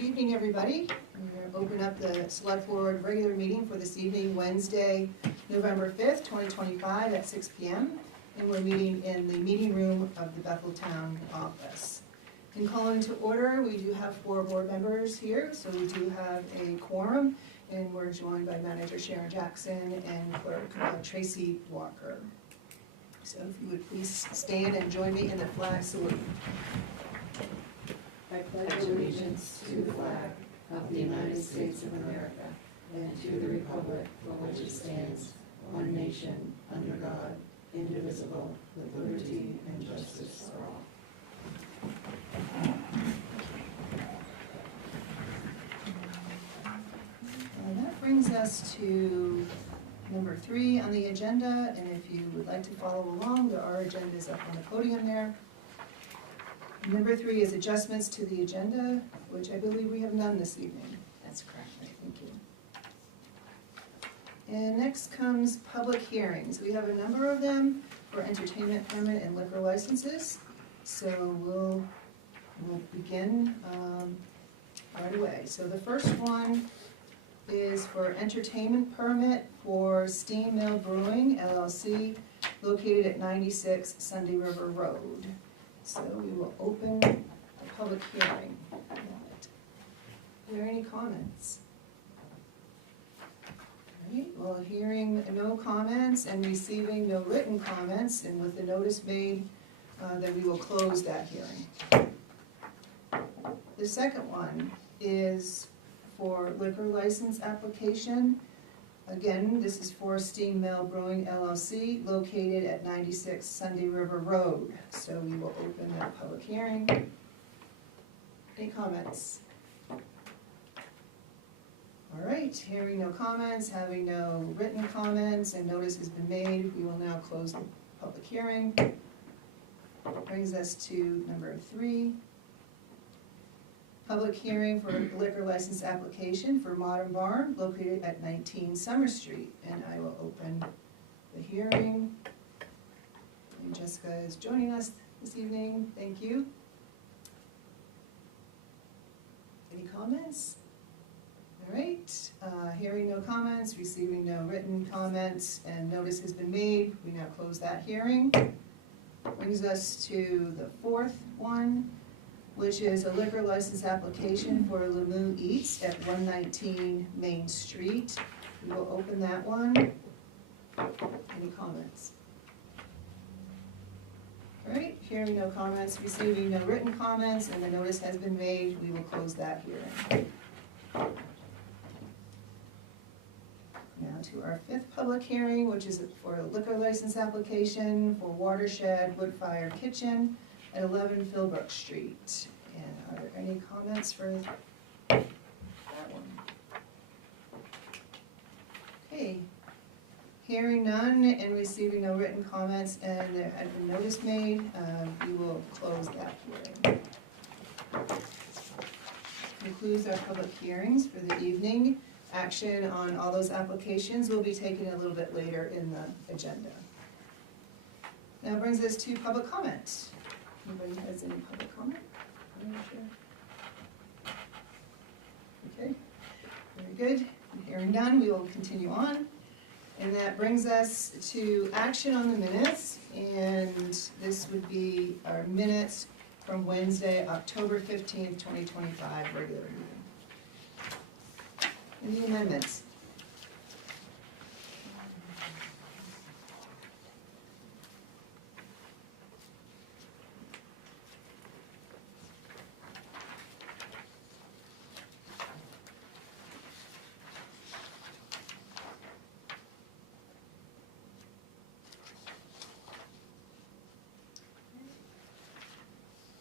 Good evening, everybody. We're going to open up the Select Board regular meeting for this evening, Wednesday, November 5th, 2025 at 6 p.m. And we're meeting in the meeting room of the Bethel Town office. In calling to order, we do have 4 board members here, so we do have a quorum, and we're joined by Manager Sharon Jackson and Clerk Tracy Walker. So if you would please stand and join me in the flag salute. I pledge allegiance to the flag of the United States of America and to the republic for which it stands, one nation, under God, indivisible, with liberty and justice for all. That brings us to number 3 on the agenda, and if you would like to follow along, there are agendas up on the podium there. Number 3 is adjustments to the agenda, which I believe we have none this evening. That's correct. Thank you. And next comes public hearings. We have a number of them for entertainment permit and liquor licenses. So we'll begin right away. So the first one is for entertainment permit for Steam Mill Brewing, LLC, located at 96 Sunday River Road. So we will open the public hearing. Are there any comments? All right, well, hearing no comments and receiving no written comments, and with the notice made, then we will close that hearing. The second one is for liquor license application. Again, this is for Steam Mill Brewing LLC, located at 96 Sunday River Road. So we will open that public hearing. Any comments? All right, hearing no comments, having no written comments, and notice has been made, we will now close the public hearing. Brings us to number 3. Public hearing for liquor license application for Modern Bar located at 19 Summer Street. And I will open the hearing. And Jessica is joining us this evening. Thank you. Any comments? All right. Hearing no comments, receiving no written comments, and notice has been made. We now close that hearing. Brings us to the 4th one, which is a liquor license application for Lemu Eats at 119 Main Street. We will open that one. Any comments? All right, hearing no comments, receiving no written comments, and the notice has been made, we will close that hearing. Now to our 5th public hearing, which is for a liquor license application for Watershed Wood-Fire Kitchen at 11 Philbrook Street. And are there any comments for that one? Okay. Hearing none and receiving no written comments, and there had been notice made, we will close that hearing. Concludes our public hearings for the evening. Action on all those applications will be taken a little bit later in the agenda. Now brings us to public comment. Anybody has any public comment? Sure. Okay, very good. Hearing none, we will continue on. And that brings us to action on the minutes. And this would be our minutes from Wednesday, October 15th, 2025, regular meeting. Any amendments?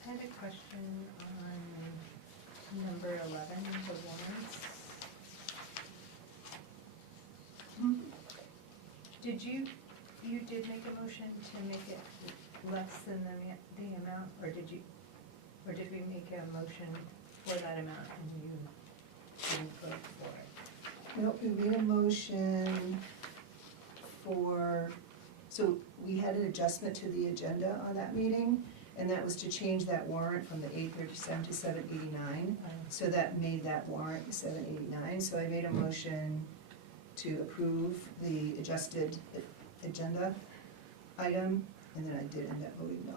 I had a question on number 11, the warrants. Did you did make a motion to make it less than the amount, or did we make a motion for that amount and you didn't vote for it? Nope, we made a motion for, so we had an adjustment to the agenda on that meeting, and that was to change that warrant from the 837 to 789. So that made that warrant $789, so I made a motion to approve the adjusted agenda item, and then I did end up voting no.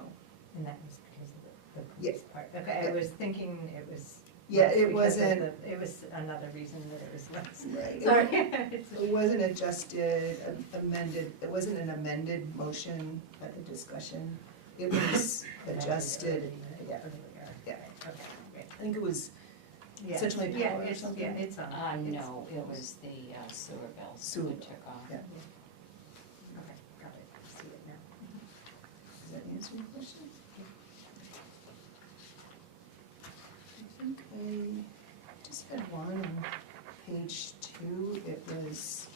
And that was because of the Yeah. police part. Okay, I Yeah. was thinking it was. Yeah, less it because of wasn't- It was another reason that it was less. Right. Sorry. It wasn't adjusted, amended, it wasn't an amended motion at the discussion, it was adjusted, yeah. Yeah. Okay, great. I think it was Yeah, essentially yeah, power or it's- something. Yeah, it's on. it's- No, it was the sewer bills Sewer that bill, took off. yeah. Okay, got it, see it now. Does that answer your question? I think I just had one on page 2, it was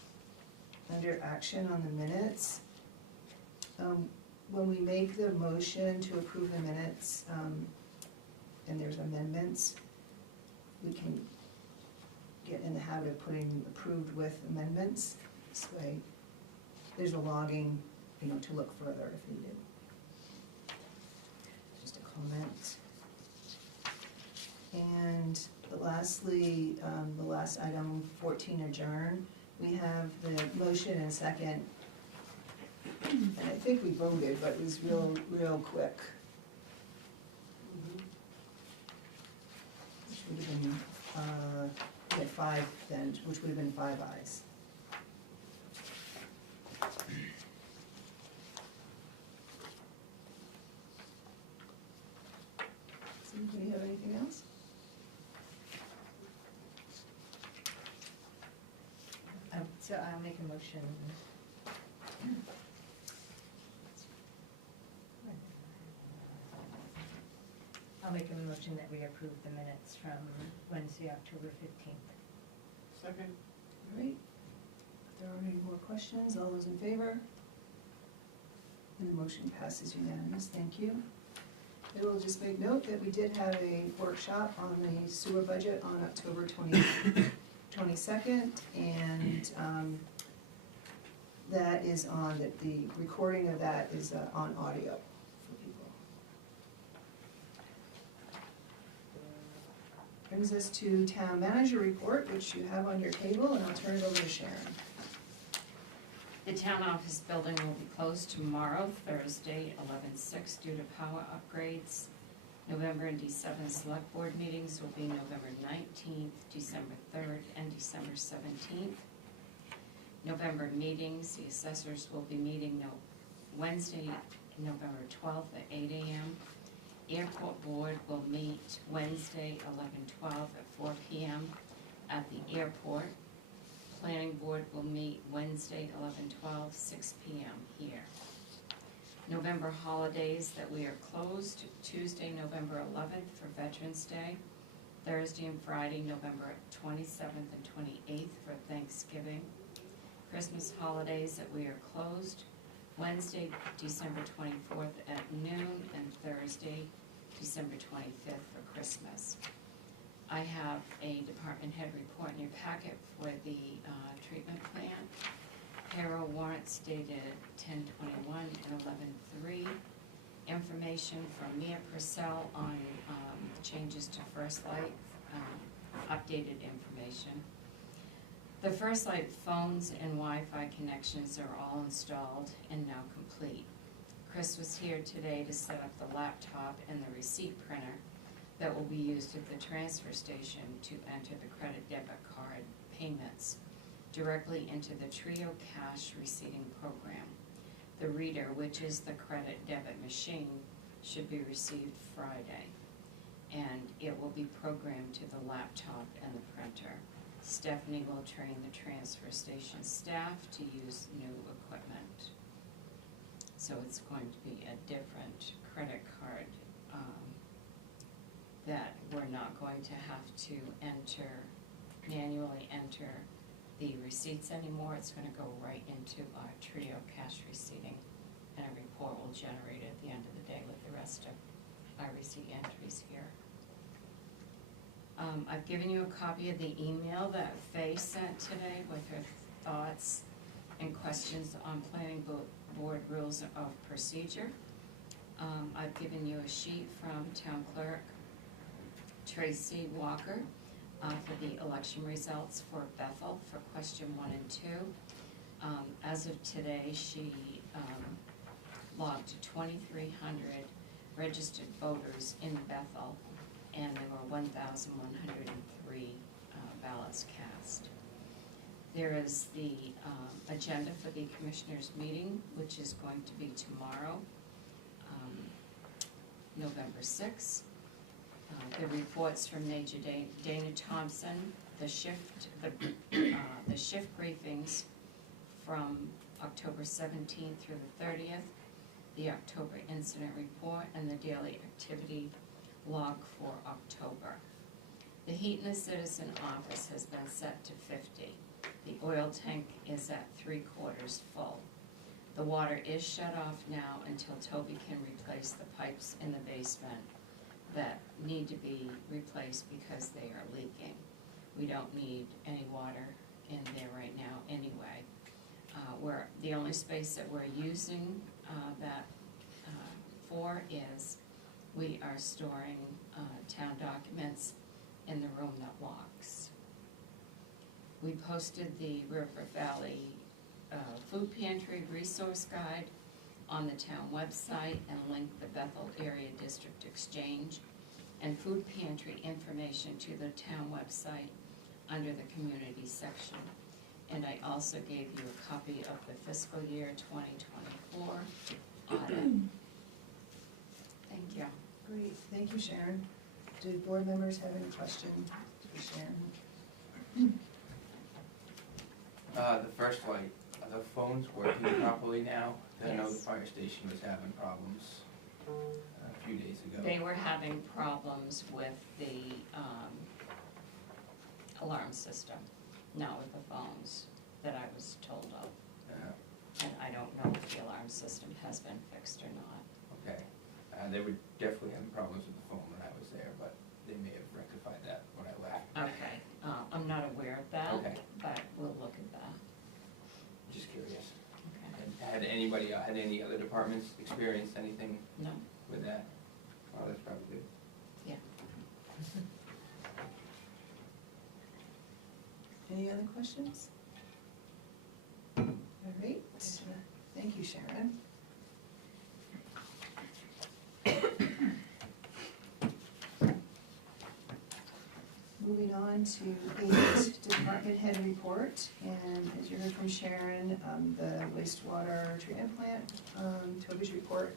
under action on the minutes. When we make the motion to approve the minutes, and there's amendments, we can get in the habit of putting approved with amendments. This way, there's a logging, to look further if needed. Just a comment. And lastly, the last item, 14, adjourn. We have the motion and second, and I think we voted, but it was real quick. Which would have been, we had 5 then, which would have been 5 ayes. Does anybody have anything else? So I'll make a motion. I'll make a motion that we approve the minutes from Wednesday, October 15th. Second. All right. If there are any more questions, all those in favor? And the motion passes unanimous, thank you. I will just make note that we did have a workshop on the sewer budget on October 22nd, and that is on, the recording of that is on audio for people. Brings us to town manager report, which you have on your table, and I'll turn it over to Sharon. The town office building will be closed tomorrow, Thursday, 11/6, due to power upgrades. November and December select board meetings will be November 19th, December 3rd, and December 17th. November meetings, the assessors will be meeting Wednesday, November 12th at 8 a.m. Airport board will meet Wednesday, 11/12 at 4 p.m. at the airport. Planning board will meet Wednesday, 11/12, 6 p.m. here. November holidays that we are closed: Tuesday, November 11th for Veterans Day, Thursday and Friday, November 27th and 28th for Thanksgiving. Christmas holidays that we are closed: Wednesday, December 24th at noon, and Thursday, December 25th for Christmas. I have a department head report in your packet for the treatment plant. Payroll warrants dated 10/21 and 11/3. Information from Mia Purcell on changes to First Light, updated information. The First Light phones and Wi-Fi connections are all installed and now complete. Chris was here today to set up the laptop and the receipt printer that will be used at the transfer station to enter the credit debit card payments directly into the Trio cash receipting program. The reader, which is the credit debit machine, should be received Friday, and it will be programmed to the laptop and the printer. Stephanie will train the transfer station staff to use new equipment. So it's going to be a different credit card that we're not going to have to manually enter the receipts anymore. It's gonna go right into our Trio cash receipting, and a report will generate at the end of the day with the rest of our receipt entries here. I've given you a copy of the email that Faye sent today with her thoughts and questions on planning board rules of procedure. I've given you a sheet from town clerk Tracy Walker for the election results for Bethel for question 1 and 2. As of today, she logged 2,300 registered voters in Bethel, and there were 1,103 ballots cast. There is the agenda for the commissioners' meeting, which is going to be tomorrow, November 6th. The reports from Major Dana Thompson, the shift briefings from October 17th through the 30th, the October incident report, and the daily activity log for October. The heat in the citizen office has been set to 50. The oil tank is at 3/4 full. The water is shut off now until Toby can replace the pipes in the basement that need to be replaced because they are leaking. We don't need any water in there right now anyway. The only space that we're using that for is we are storing town documents in the room that walks. We posted the River Valley Food Pantry Resource Guide on the town website and linked the Bethel Area District Exchange and food pantry information to the town website under the community section. And I also gave you a copy of the fiscal year 2024 audit. Thank you. Great, thank you, Sharon. Do board members have any questions for Sharon? The first light, are the phones working properly now? I know the Yes. fire station was having problems a few days ago. They were having problems with the alarm system, not with the phones that I was told of. And I don't know if the alarm system has been fixed or not. Okay, they were definitely having problems with the phone when I was there, but they may have rectified that when I left. Okay, I'm not aware of that, Okay. but we'll look at that. Just curious. Okay. Had anybody, had any other departments experienced anything No? with that? Oh, that's probably good. Yeah. Any other questions? All right, thank you, Sharon. Moving on to 8, department head report, and as you heard from Sharon, the wastewater treatment plant, Toby's report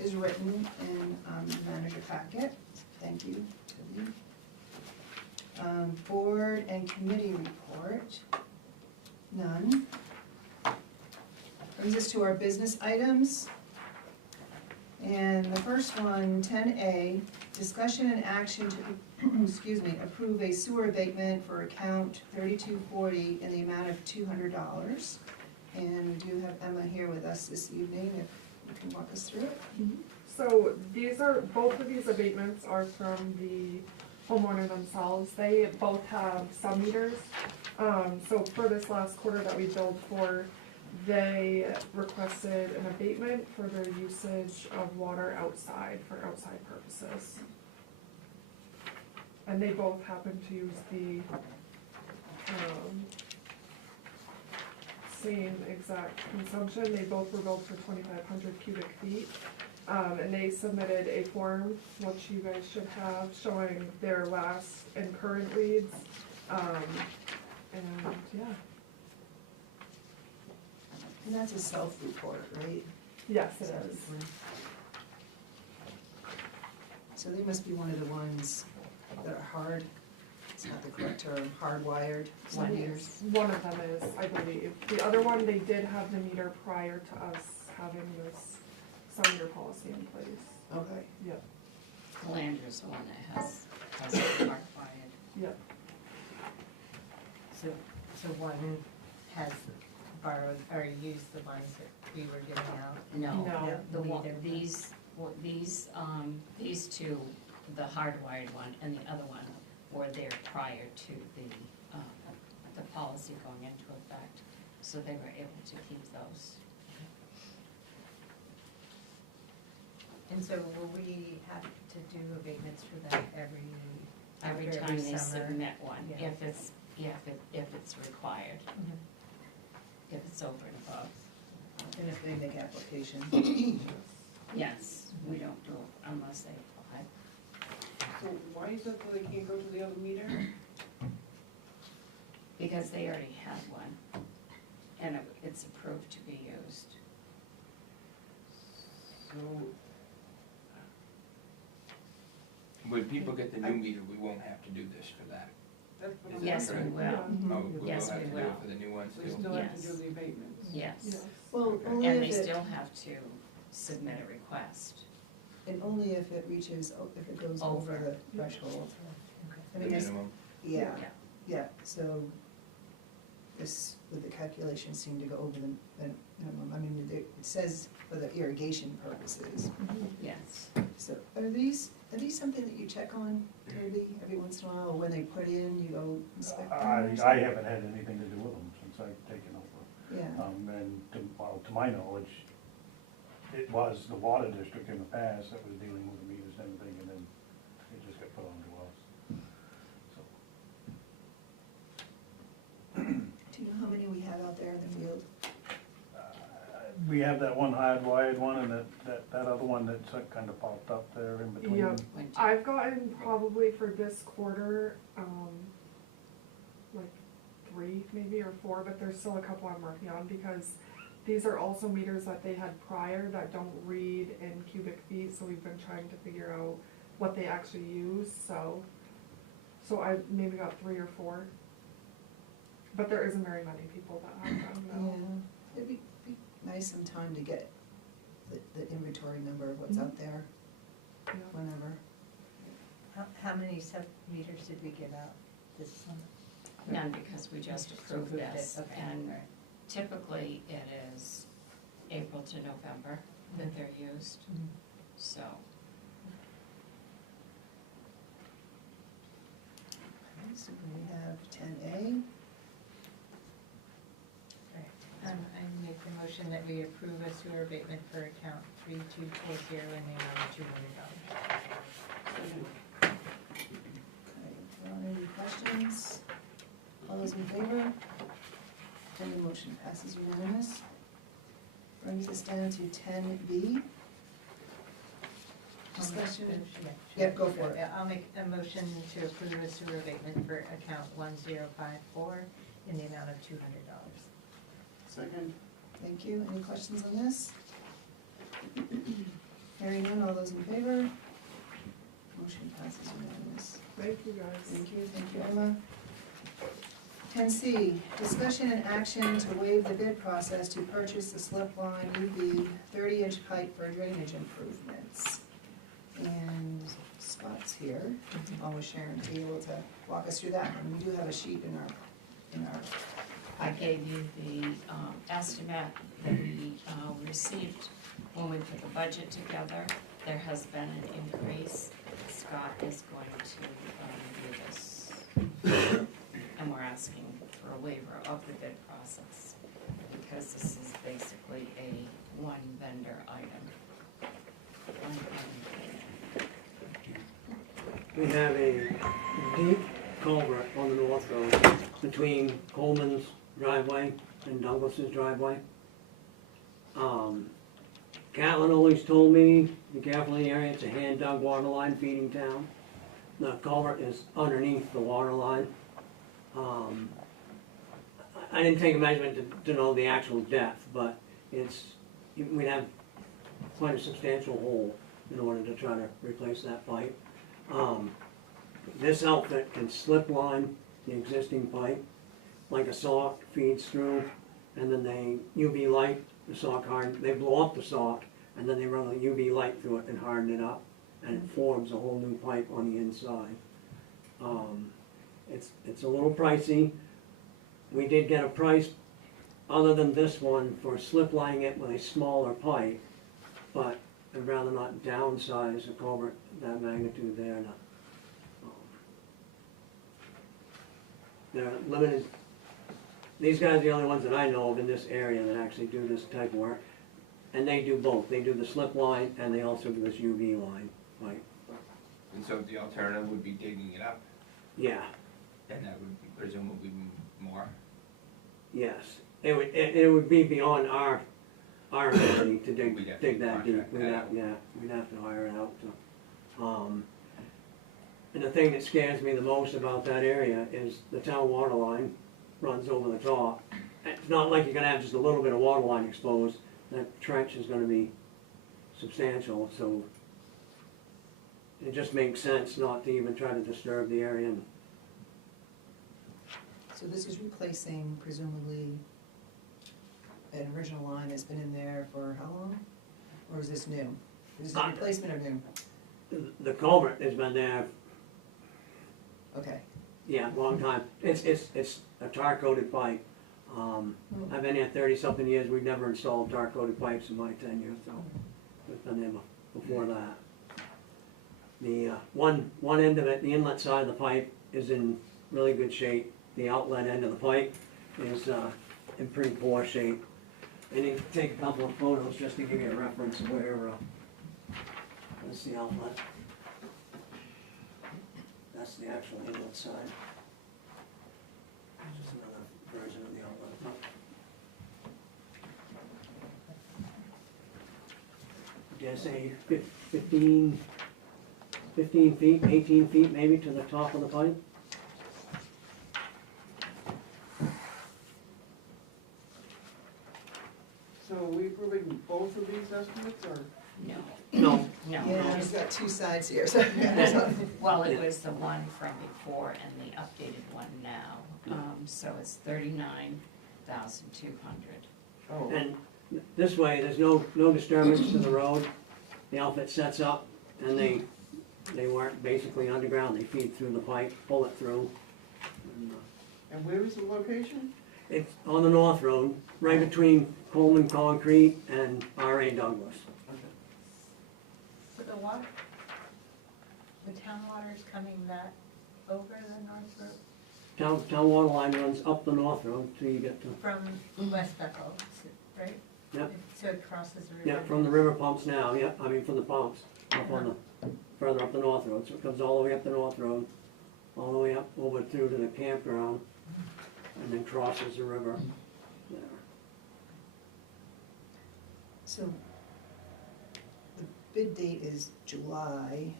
is written in the manager packet. Thank you, Toby. Board and committee report, none. Brings us to our business items. And the first one, 10A, discussion and action to, approve a sewer abatement for account 3240 in the amount of $200. And we do have Emma here with us this evening, if you can walk us through it. So both of these abatements are from the homeowner themselves. They both have sub-meters. So for this last quarter that we billed for, they requested an abatement for their usage of water outside for outside purposes. And they both happen to use the same exact consumption. They both were billed for 2,500 cubic feet. And they submitted a form, which you guys should have, showing their last and current reads. And yeah. And that's a self-report, right? Yes, it is. So they must be one of the ones that are hard, it's not the correct term, hardwired sub-meters. One of them is, I believe. The other one, they did have the meter prior to us having this sub-meter policy in place. Okay. Yep, Calandra's the one that has it hardwired. yep. So one has borrowed or used the ones that we were giving out? No, No. the one, Neither. these two, the hardwired one and the other one were there prior to the policy going into effect, so they were able to keep those. And so will we have to do abatements for that every every After time every they summer. submit one, Yeah. if it's required, Mhm. if it's over and above. And if they make application. Yes, we don't do it unless they apply. So why is it that they can't go to the other meter? Because they already had one, and it's approved to be used. So, When people get the new meter, we won't have to do this for that. that's what I'm Yes, we wondering. will, Yeah. Oh, we will Yes, have we to do it will. for the new ones We too? still have to Yes. do the abatements. yes. Yes. Well, Okay. only And if they it, still have to submit a request. and only if it reaches, if it goes over Over. the threshold. I The mean, it's, minimum? yeah, Yeah. yeah, so this, with the calculations seem to go over the minimum. I mean, it says for the irrigation purposes. Yes. So are these something that you check on, Toby, every once in a while, or when they put in, you go inspect them? or I something? haven't had anything to do with them since I've taken over. Yeah, And to my knowledge, it was the water district in the past that was dealing with the meters and everything, and then it just got put on to us. So, do you know how many we have out there in the field? we have that one hardwired one and that other one that's kind of popped up there in between. Yep. When do- I've gotten probably for this quarter, like 3 maybe or 4, but there's still a couple I'm working on because these are also meters that they had prior that don't read in cubic feet, so we've been trying to figure out what they actually use, so I maybe got 3 or 4. But there isn't very many people that have them, Yeah, no. it'd be nice sometime to get the inventory number of what's out there, Yeah. whenever. How many sub-meters did we give out this summer? None, because we just approved Approved it, this. okay, And all right. typically, it is April to November that they're used, so. So we have 10A. I make the motion that we approve a sewer abatement for account 3240 in the amount of $200. Okay, any questions? All those in favor? And the motion passes unanimous. Brings us down to 10B. Discussion. Yeah, Yep, go for it. Yeah, I'll make a motion to approve a sewer abatement for account 1054 in the amount of $200. Second. Thank you. Any questions on this? Hearing none, all those in favor? Motion passes unanimous. Thank you guys. Thank you, Emma. 10C, discussion and action to waive the bid process to purchase the slip line UV 30-inch pipe for drainage improvements. And Scott's here, along with Sharon, to be able to walk us through that one. We do have a sheet in our I gave you the estimate that we received when we put the budget together. There has been an increase. Scott is going to review this. And we're asking for a waiver of the bid process because this is basically a one vendor item. One vendor item. We have a deep culvert on the north road between Coleman's driveway and Douglas's driveway. Catlin always told me, be careful in the area, it's a hand dug water line feeding town. The culvert is underneath the water line. I didn't take a measurement to know the actual depth, but we'd have quite a substantial hole in order to try to replace that pipe. This outfit can slip line the existing pipe, like a sock feeds through, and then they UV light the sock hard, they blow up the sock, and then they run a UV light through it and harden it up, and it forms a whole new pipe on the inside. It's a little pricey. We did get a price, other than this one, for slip lining it with a smaller pipe, but I'd rather not downsize a culvert that magnitude there. They're limited. These guys are the only ones that I know of in this area that actually do this type of work. And they do both. They do the slip line and they also do this UV line pipe. And so the alternative would be digging it up, Yeah, and that would be presumably more. yes. It would be beyond our ability to We'd have to dig that deep. contract that out. We'd have to hire it out to, and the thing that scares me the most about that area is the town water line runs over the top. It's not like you're gonna have just a little bit of water line exposed, that trench is gonna be substantial, so it just makes sense not to even try to disturb the area. And So this is replacing presumably an original line that's been in there for how long? Or is this new? Is this a replacement or new? the culvert has been there, Okay. yeah, a long time. It's a tar coated pipe. I've been here 30-something years, we've never installed tar coated pipes in my tenure, so it's been there before that. The one end of it, the inlet side of the pipe is in really good shape. The outlet end of the pipe is in pretty poor shape. And you can take a couple of photos just to give you a reference of where, that's the outlet. That's the actual inlet side. Just another version of the outlet. Did I say 15 feet, 18 feet maybe to the top of the pipe? So are we approving both of these estimates, or? No, No, no. Yeah, he's got two sides here, so. Well, it was the one from before and the updated one now, so it's 39,200. Oh, and this way, there's no disturbance to the road. The outfit sets up and they work basically underground. They feed through the pipe, pull it through. and where is the location? It's on the North Road, right between Coleman Concrete and R.A. Douglas. So the water, the town water is coming that over the North Road Town water line runs up the North Road till you get to, from West Bethel, right? Yep. So it crosses the river. yeah, from the river pumps now, yeah, I mean from the pumps, up on the, further up the North Road. So it comes all the way up the North Road, all the way up over through to the campground, and then crosses the river there. So the bid date is July.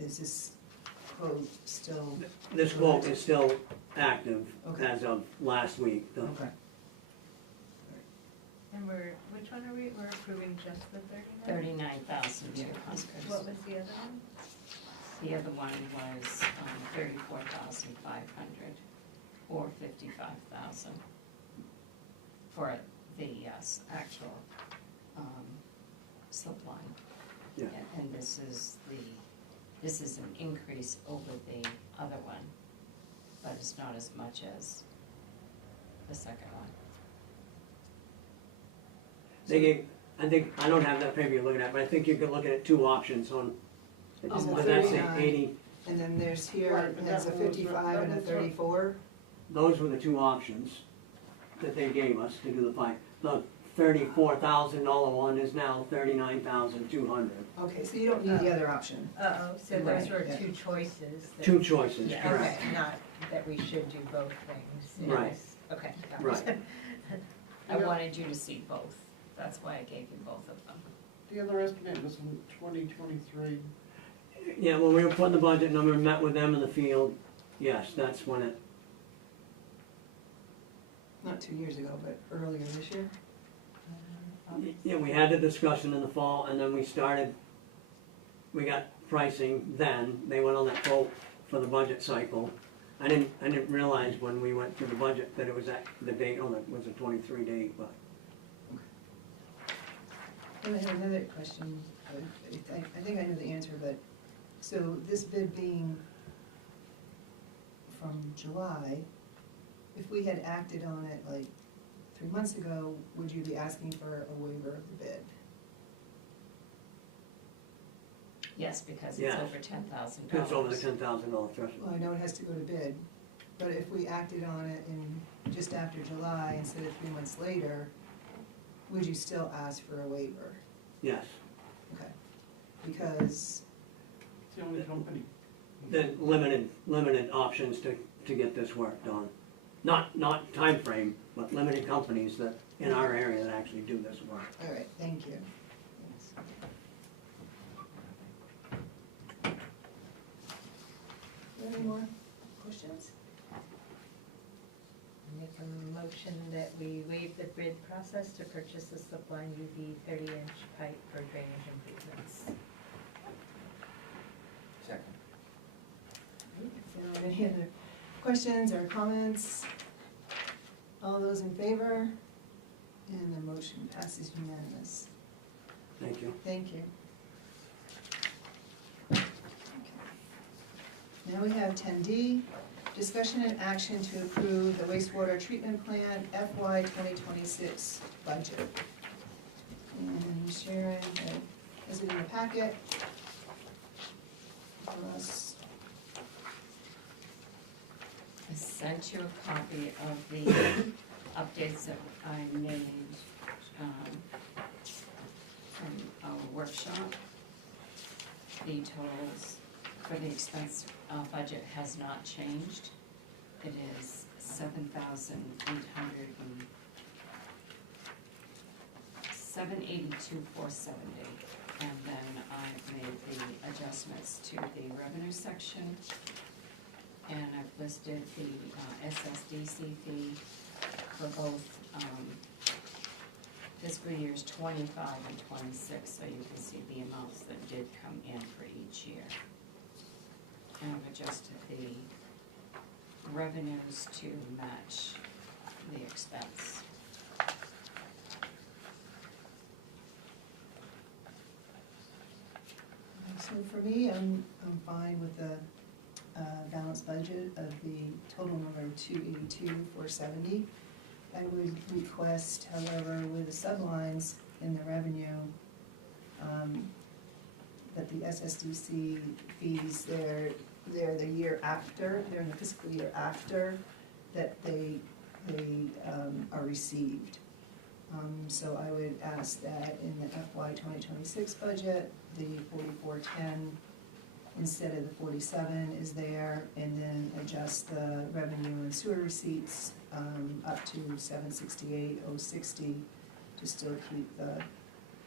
Is this quote still? This quote is still active Okay. as of last week. Okay. And which one are we're approving just the 39? 39,200. What was the other one? The other one was 34,500 or 55,000 for the actual slip line. Yeah. And this is an increase over the other one, but it's not as much as the second one. I think, I don't have that paper you're looking at, but I think you could look at two options on, Is it but that's the 39? 80, And then there's here, Right, but has a that one was- 55 and a that was- 34. those were the two options that they gave us to do the pipe. The $34,000 one is now $39,200. Okay, so you don't need the other option. Uh-oh, so those Right. were Yeah. two choices. that- Two choices, Yeah. correct. Okay, not that we should do both things. Right. Yes. Okay. got it. Right. I Yeah. wanted you to see both, that's why I gave you both of them. The other estimate was in 2023. Yeah, when we were putting the budget number, met with them in the field, yes, that's when it, Not 2 years ago, but earlier this year. yeah, we had the discussion in the fall, and then we got pricing then, they went on that quote for the budget cycle. I didn't realize when we went through the budget that it was at, the date on it was a 23 date, but. And I have another question. I think I know the answer, but, so this bid being from July, if we had acted on it like 3 months ago, would you be asking for a waiver of the bid? Yes, because it's Yes. over $10,000. It's over the $10,000 threshold. Well, I know it has to go to bid, but if we acted on it in, just after July instead of 3 months later, would you still ask for a waiver? Yes, Okay, because, the only company. then limited options to get this work done. Not time frame, but limited companies that, in our area, that actually do this work. All right, thank you. Any more questions? Make a motion that we waive the bid process to purchase the slip-line UV 30-inch pipe for drainage improvements. Second. If there are any other questions or comments? All those in favor? And the motion passes unanimous. Thank you. Thank you. Okay. Now we have 10D, discussion and action to approve the wastewater treatment plan FY 2026 budget. And Sharon has it in the packet for us. I sent you a copy of the updates that I made from our workshop. The totals for the expense budget has not changed. It is $782,470. And then I've made the adjustments to the revenue section. And I've listed the SSDC fee for both fiscal years 25 and 26, so you can see the amounts that did come in for each year. And I've adjusted the revenues to match the expense. So for me, I'm fine with the balanced budget of the total number 282,470. I would request, however, with the sublines in the revenue, that the SSDC fees, they're the year after, they're in the fiscal year after, that they are received. So I would ask that in the FY 2026 budget, the 4410 instead of the 47 is there, and then adjust the revenue and sewer receipts up to 768,060 to still keep the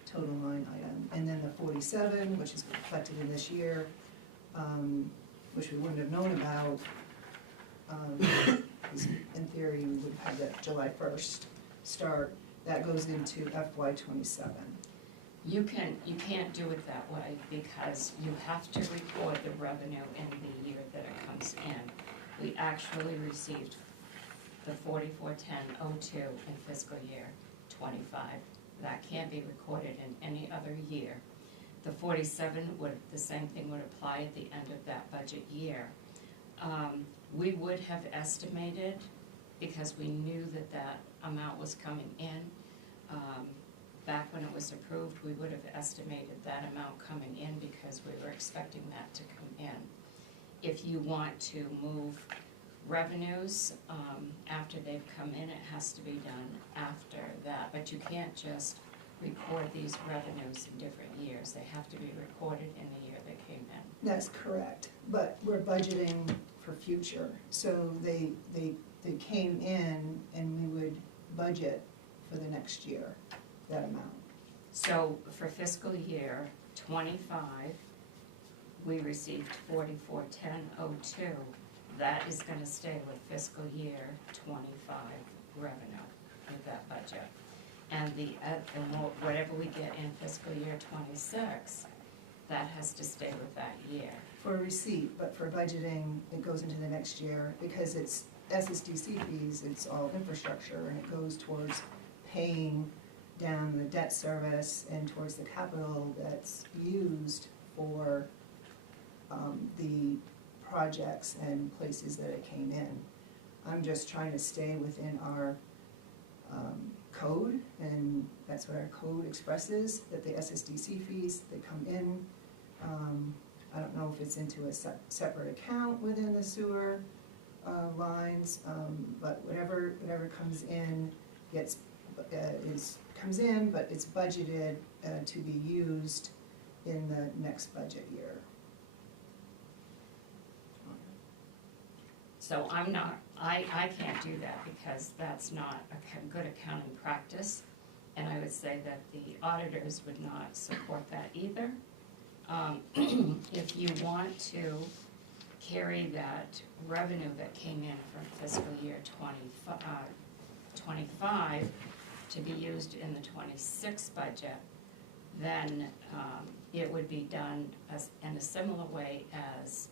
total line item. And then the 47, which is reflected in this year, which we wouldn't have known about, because in theory we would have that July 1st start, that goes into FY 27. You can't do it that way because you have to record the revenue in the year that it comes in. We actually received the 441002 in fiscal year 25. That can't be recorded in any other year. The 47 the same thing would apply at the end of that budget year. We would have estimated, because we knew that that amount was coming in, back when it was approved, we would have estimated that amount coming in because we were expecting that to come in. If you want to move revenues after they've come in, it has to be done after that. But you can't just record these revenues in different years. They have to be recorded in the year they came in. That's correct, but we're budgeting for future, so they came in and we would budget for the next year, that amount. So for fiscal year 25, we received 441002. That is gonna stay with fiscal year 25 revenue with that budget. And whatever we get in fiscal year 26, that has to stay with that year. For receipt, but for budgeting, it goes into the next year, because it's SSDC fees, it's all infrastructure, and it goes towards paying down the debt service and towards the capital that's used for the projects and places that it came in. I'm just trying to stay within our code, and that's what our code expresses, that the SSDC fees, they come in. I don't know if it's into a separate account within the sewer lines, but whatever comes in comes in, but it's budgeted to be used in the next budget year. So I can't do that because that's not a good accounting practice. And I would say that the auditors would not support that either. If you want to carry that revenue that came in from fiscal year 25 to be used in the 26 budget, then it would be done in a similar way as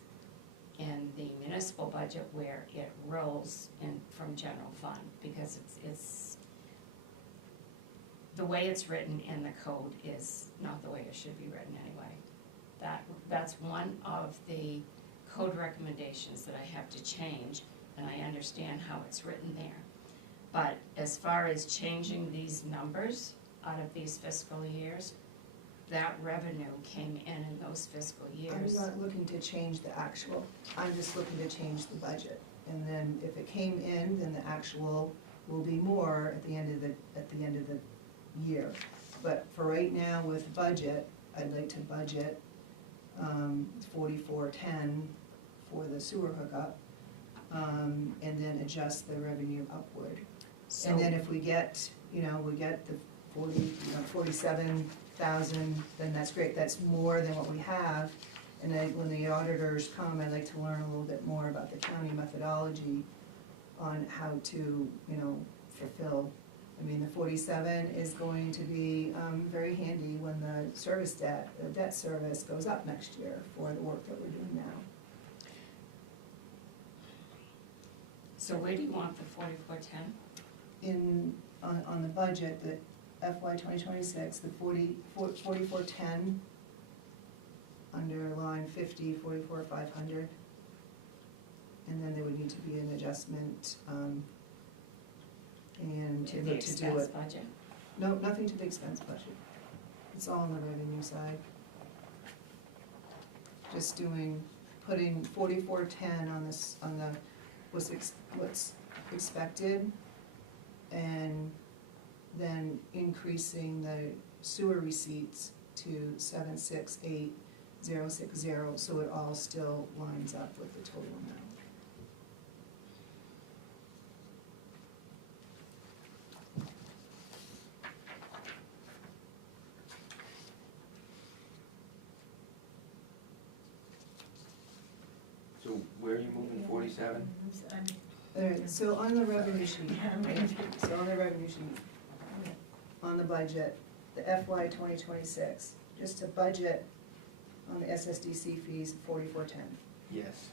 in the municipal budget where it rolls in from general fund, because it's the way it's written in the code is not the way it should be written anyway. That's one of the code recommendations that I have to change, and I understand how it's written there. But as far as changing these numbers out of these fiscal years, that revenue came in those fiscal years. I'm not looking to change the actual, I'm just looking to change the budget. And then if it came in, then the actual will be more at the end of the year. But for right now with budget, I'd like to budget 4410 for the sewer hookup, and then adjust the revenue upward. So, And then if we get, we get the 47,000, then that's great, that's more than what we have. And then when the auditors come, I'd like to learn a little bit more about the county methodology on how to, fulfill. I mean, the 47 is going to be very handy when the debt service goes up next year for the work that we're doing now. so where do you want the 4410? On the budget, the FY 2026, the 4410, under line 50, 44,500. And then there would need to be an adjustment, and To the look to do expense it. budget? No, nothing to the expense budget. It's all on the revenue side. Just putting 4410 on the, what's expected, and then increasing the sewer receipts to 768,060, so it all still lines up with the total amount. So where are you moving 47? All right, so on the revenue sheet, on the budget, the FY 2026, just a budget on the SSDC fees, 4410. Yes.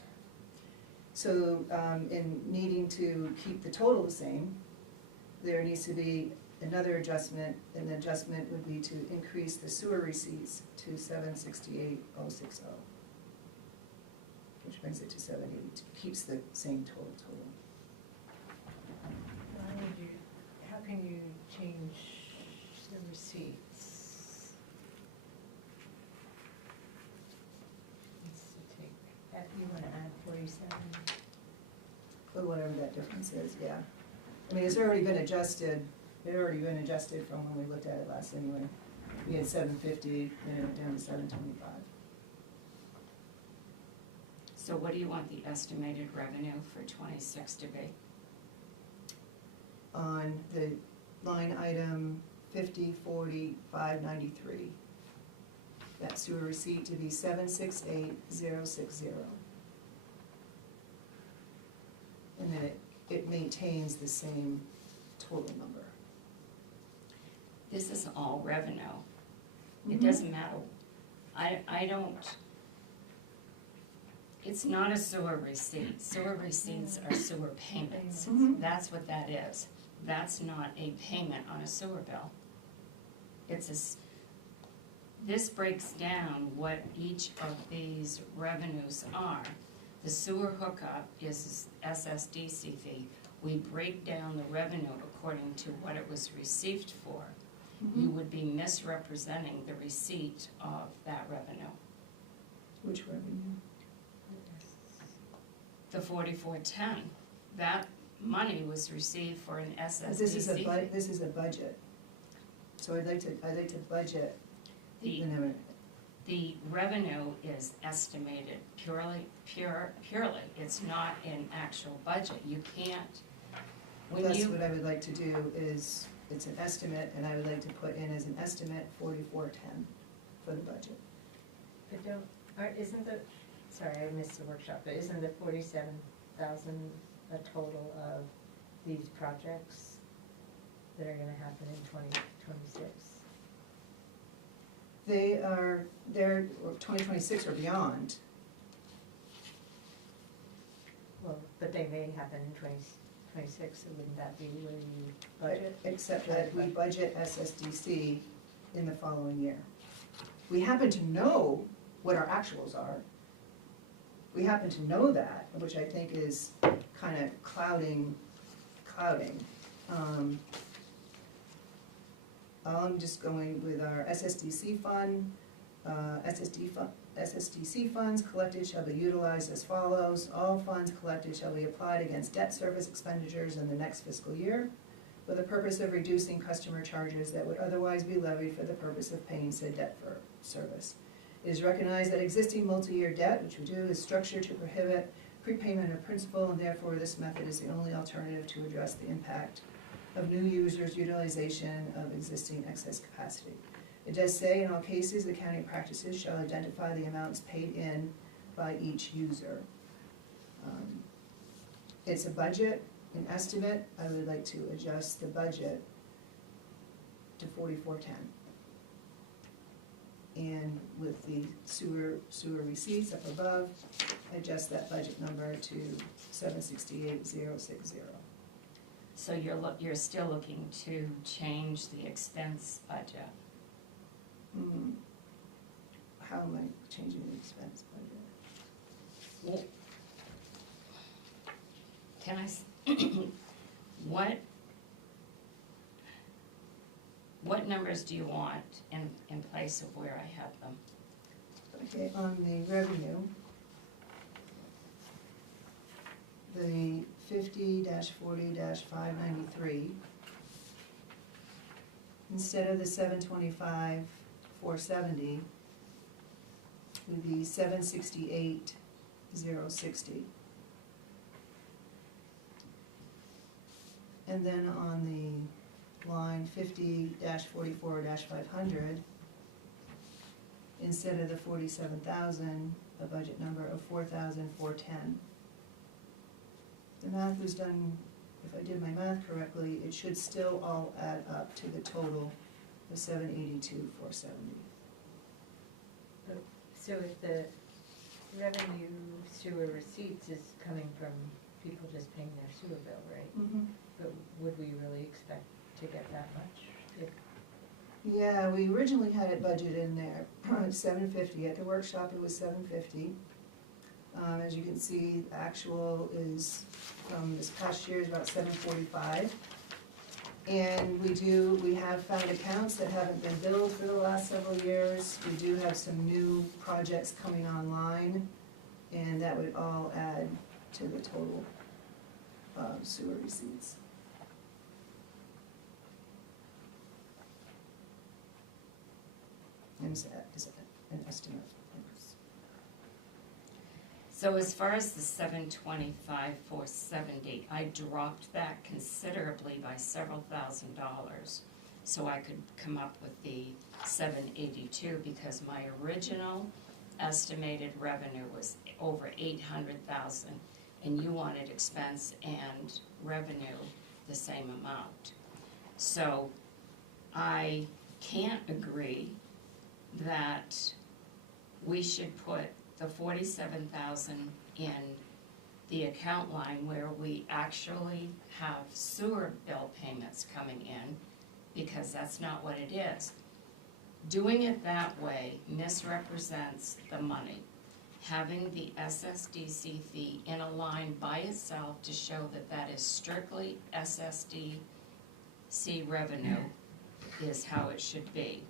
So, in needing to keep the total the same, there needs to be another adjustment, and the adjustment would be to increase the sewer receipts to 768,060, which brings it to 780, keeps the same total. How can you change the receipts? You wanna add 47? Or whatever that difference is, yeah. I mean, it's already been adjusted, from when we looked at it last anyway. We had 750, then it went down to 725. So what do you want the estimated revenue for 26 to be? On the line item 5040,593, that sewer receipt to be 768,060. And then it maintains the same total number. This is all revenue. It Mhm. doesn't matter. I don't, it's not a sewer receipt. Sewer receipts are sewer payments. Mhm. That's what that is. That's not a payment on a sewer bill. This breaks down what each of these revenues are. The sewer hookup is SSDC fee. We break down the revenue according to what it was received for. You would be misrepresenting the receipt of that revenue. Which revenue? The 4410, that money was received for an SSDC. This is a budget. So I'd like to budget The, the number. the revenue is estimated purely, it's not in actual budget. You can't, when That's you, what I would like to do is, it's an estimate, and I would like to put in as an estimate 4410 for the budget. But isn't the, sorry, I missed the workshop, but isn't the 47,000 a total of these projects that are gonna happen in 2026? They're 2026 or beyond. Well, but they may happen in 2026, so wouldn't that be where you budget? Except that we budget SSDC in the following year. We happen to know what our actuals are. We happen to know that, which I think is kind of clouding. I'm just going with our SSDC fund. SSDC funds collected shall be utilized as follows. All funds collected shall be applied against debt service expenditures in the next fiscal year for the purpose of reducing customer charges that would otherwise be levied for the purpose of paying said debt for service. It is recognized that existing multi-year debt, which we do, is structured to prohibit prepayment of principal, and therefore this method is the only alternative to address the impact of new users' utilization of existing excess capacity. It does say, in all cases, the county practices shall identify the amounts paid in by each user. It's a budget, an estimate. I would like to adjust the budget to 4410. And with the sewer receipts up above, adjust that budget number to 768,060. so you're still looking to change the expense budget. How am I changing the expense budget? Can I, what numbers do you want in place of where I have them? Okay, on the revenue, the 50-40-593, instead of the 725,470, would be 768,060. And then on the line 50-44-500, instead of the 47,000, a budget number of 4,410. The math was done, if I did my math correctly, it should still all add up to the total of 782,470. So if the revenue sewer receipts is coming from people just paying their sewer bill, right? Mm-hmm. But would we really expect to get that much? Yeah, we originally had it budgeted in there, $750. At the workshop, it was $750. As you can see, the actual is, from this past year, is about $745. And we have found accounts that haven't been billed for the last several years. We do have some new projects coming online, and that would all add to the total sewer receipts. And is an estimate. So as far as the 725,470, I dropped that considerably by several $1,000s, so I could come up with the 782, because my original estimated revenue was over 800,000, and you wanted expense and revenue the same amount. So I can't agree that we should put the 47,000 in the account line where we actually have sewer bill payments coming in, because that's not what it is. Doing it that way misrepresents the money. Having the SSDC fee in a line by itself to show that that is strictly SSDC revenue is how it should be.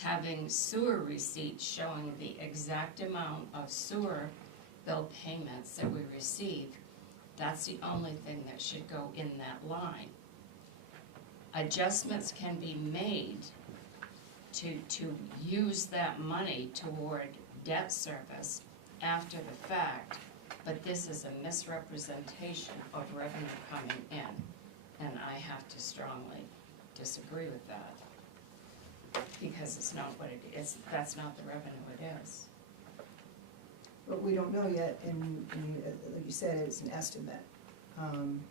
Having sewer receipts showing the exact amount of sewer bill payments that we receive, that's the only thing that should go in that line. Adjustments can be made to use that money toward debt service after the fact, but this is a misrepresentation of revenue coming in, and I have to strongly disagree with that. Because it's not what it is, that's not the revenue it is. But we don't know yet, and like you said, it's an estimate.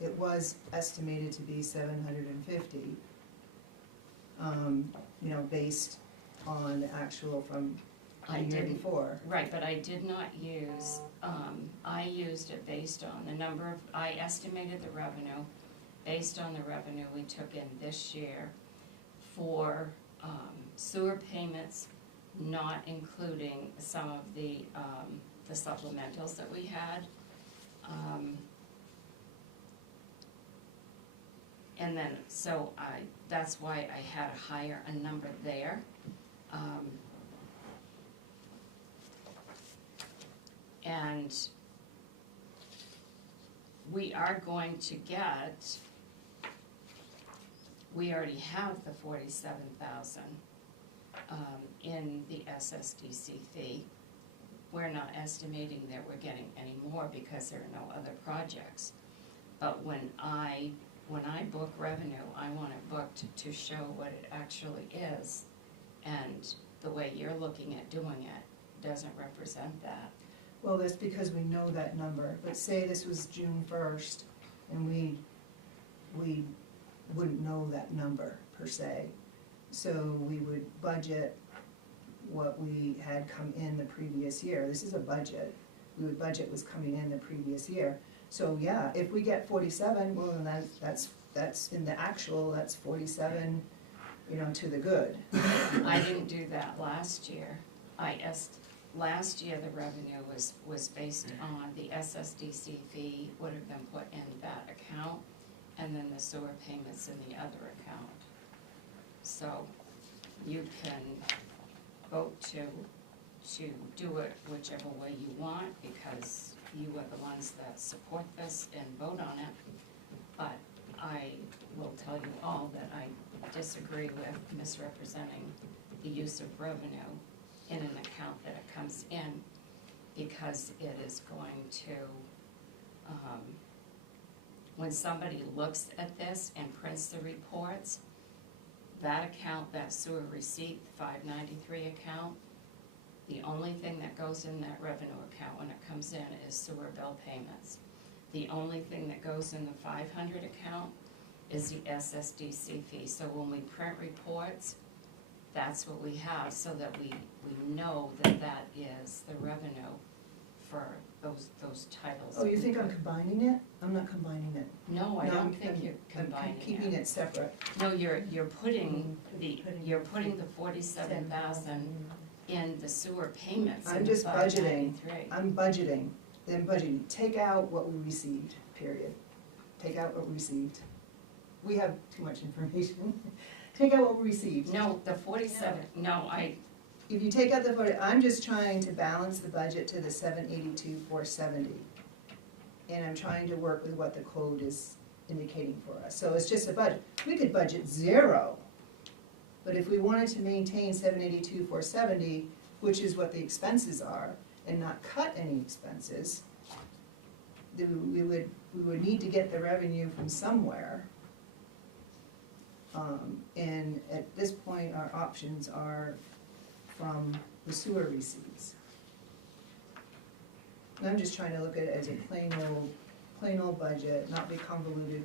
It was estimated to be 750, you know, based on the actual from the I year didn't- before. Right, but I did not use, I used it based on the number of, I estimated the revenue based on the revenue we took in this year for sewer payments, not including some of the supplementals that we had. And then, so that's why I had a number there. And we are going to get, we already have the 47,000 in the SSDC fee. We're not estimating that we're getting any more because there are no other projects. But when I book revenue, I want it booked to show what it actually is. And the way you're looking at doing it doesn't represent that. Well, that's because we know that number, but say this was June 1st, and we wouldn't know that number per se. So we would budget what we had come in the previous year. This is a budget. We would budget what's coming in the previous year. So yeah, if we get 47, well, then that's in the actual, that's 47, you know, to the good. I didn't do that last year. Last year, the revenue was based on the SSDC fee would have been put in that account, and then the sewer payments in the other account. So you can vote to do it whichever way you want, because you are the ones that support this and vote on it. But I will tell you all that I disagree with misrepresenting the use of revenue in an account that it comes in, because it is going to, when somebody looks at this and prints the reports, that account, that sewer receipt, the 593 account, the only thing that goes in that revenue account when it comes in is sewer bill payments. The only thing that goes in the 500 account is the SSDC fee. So when we print reports, that's what we have, so that we know that that is the revenue for those titles. Oh, you think I'm combining it? I'm not combining it. No, I No, don't think you're I'm combining it. keeping it separate. No, you're putting the 47,000 in the sewer payments in I'm the just budgeting. 593. I'm budgeting, then budgeting. Take out what we received, period. Take out what we received. We have too much information. Take out what we received. No, the 47, no, If you take out the 40, I'm just trying to balance the budget to the 782,470. And I'm trying to work with what the code is indicating for us. So it's just a budget. We could budget 0. But if we wanted to maintain 782,470, which is what the expenses are, and not cut any expenses, then we would need to get the revenue from somewhere. And at this point, our options are from the sewer receipts. And I'm just trying to look at it as a plain old budget, not be convoluted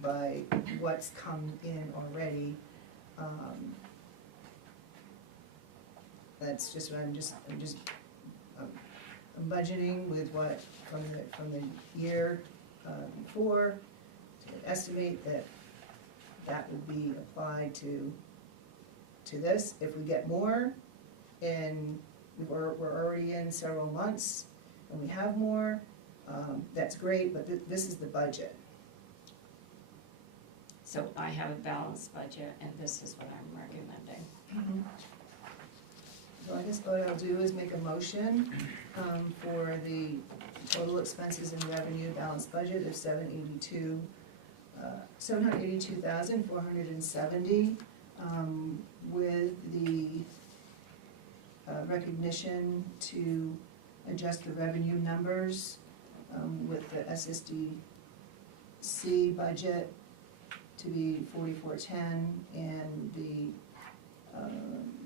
by what's come in already. That's just what I'm budgeting with what from the year before, to estimate that would be applied to this. If we get more, and we're already in several months, and we have more, that's great, but this is the budget. so I have a balanced budget, and this is what I'm recommending. So I guess what I'll do is make a motion for the total expenses and revenue balanced budget of $782,470 with the recognition to adjust the revenue numbers with the SSDC budget to be 4410 and the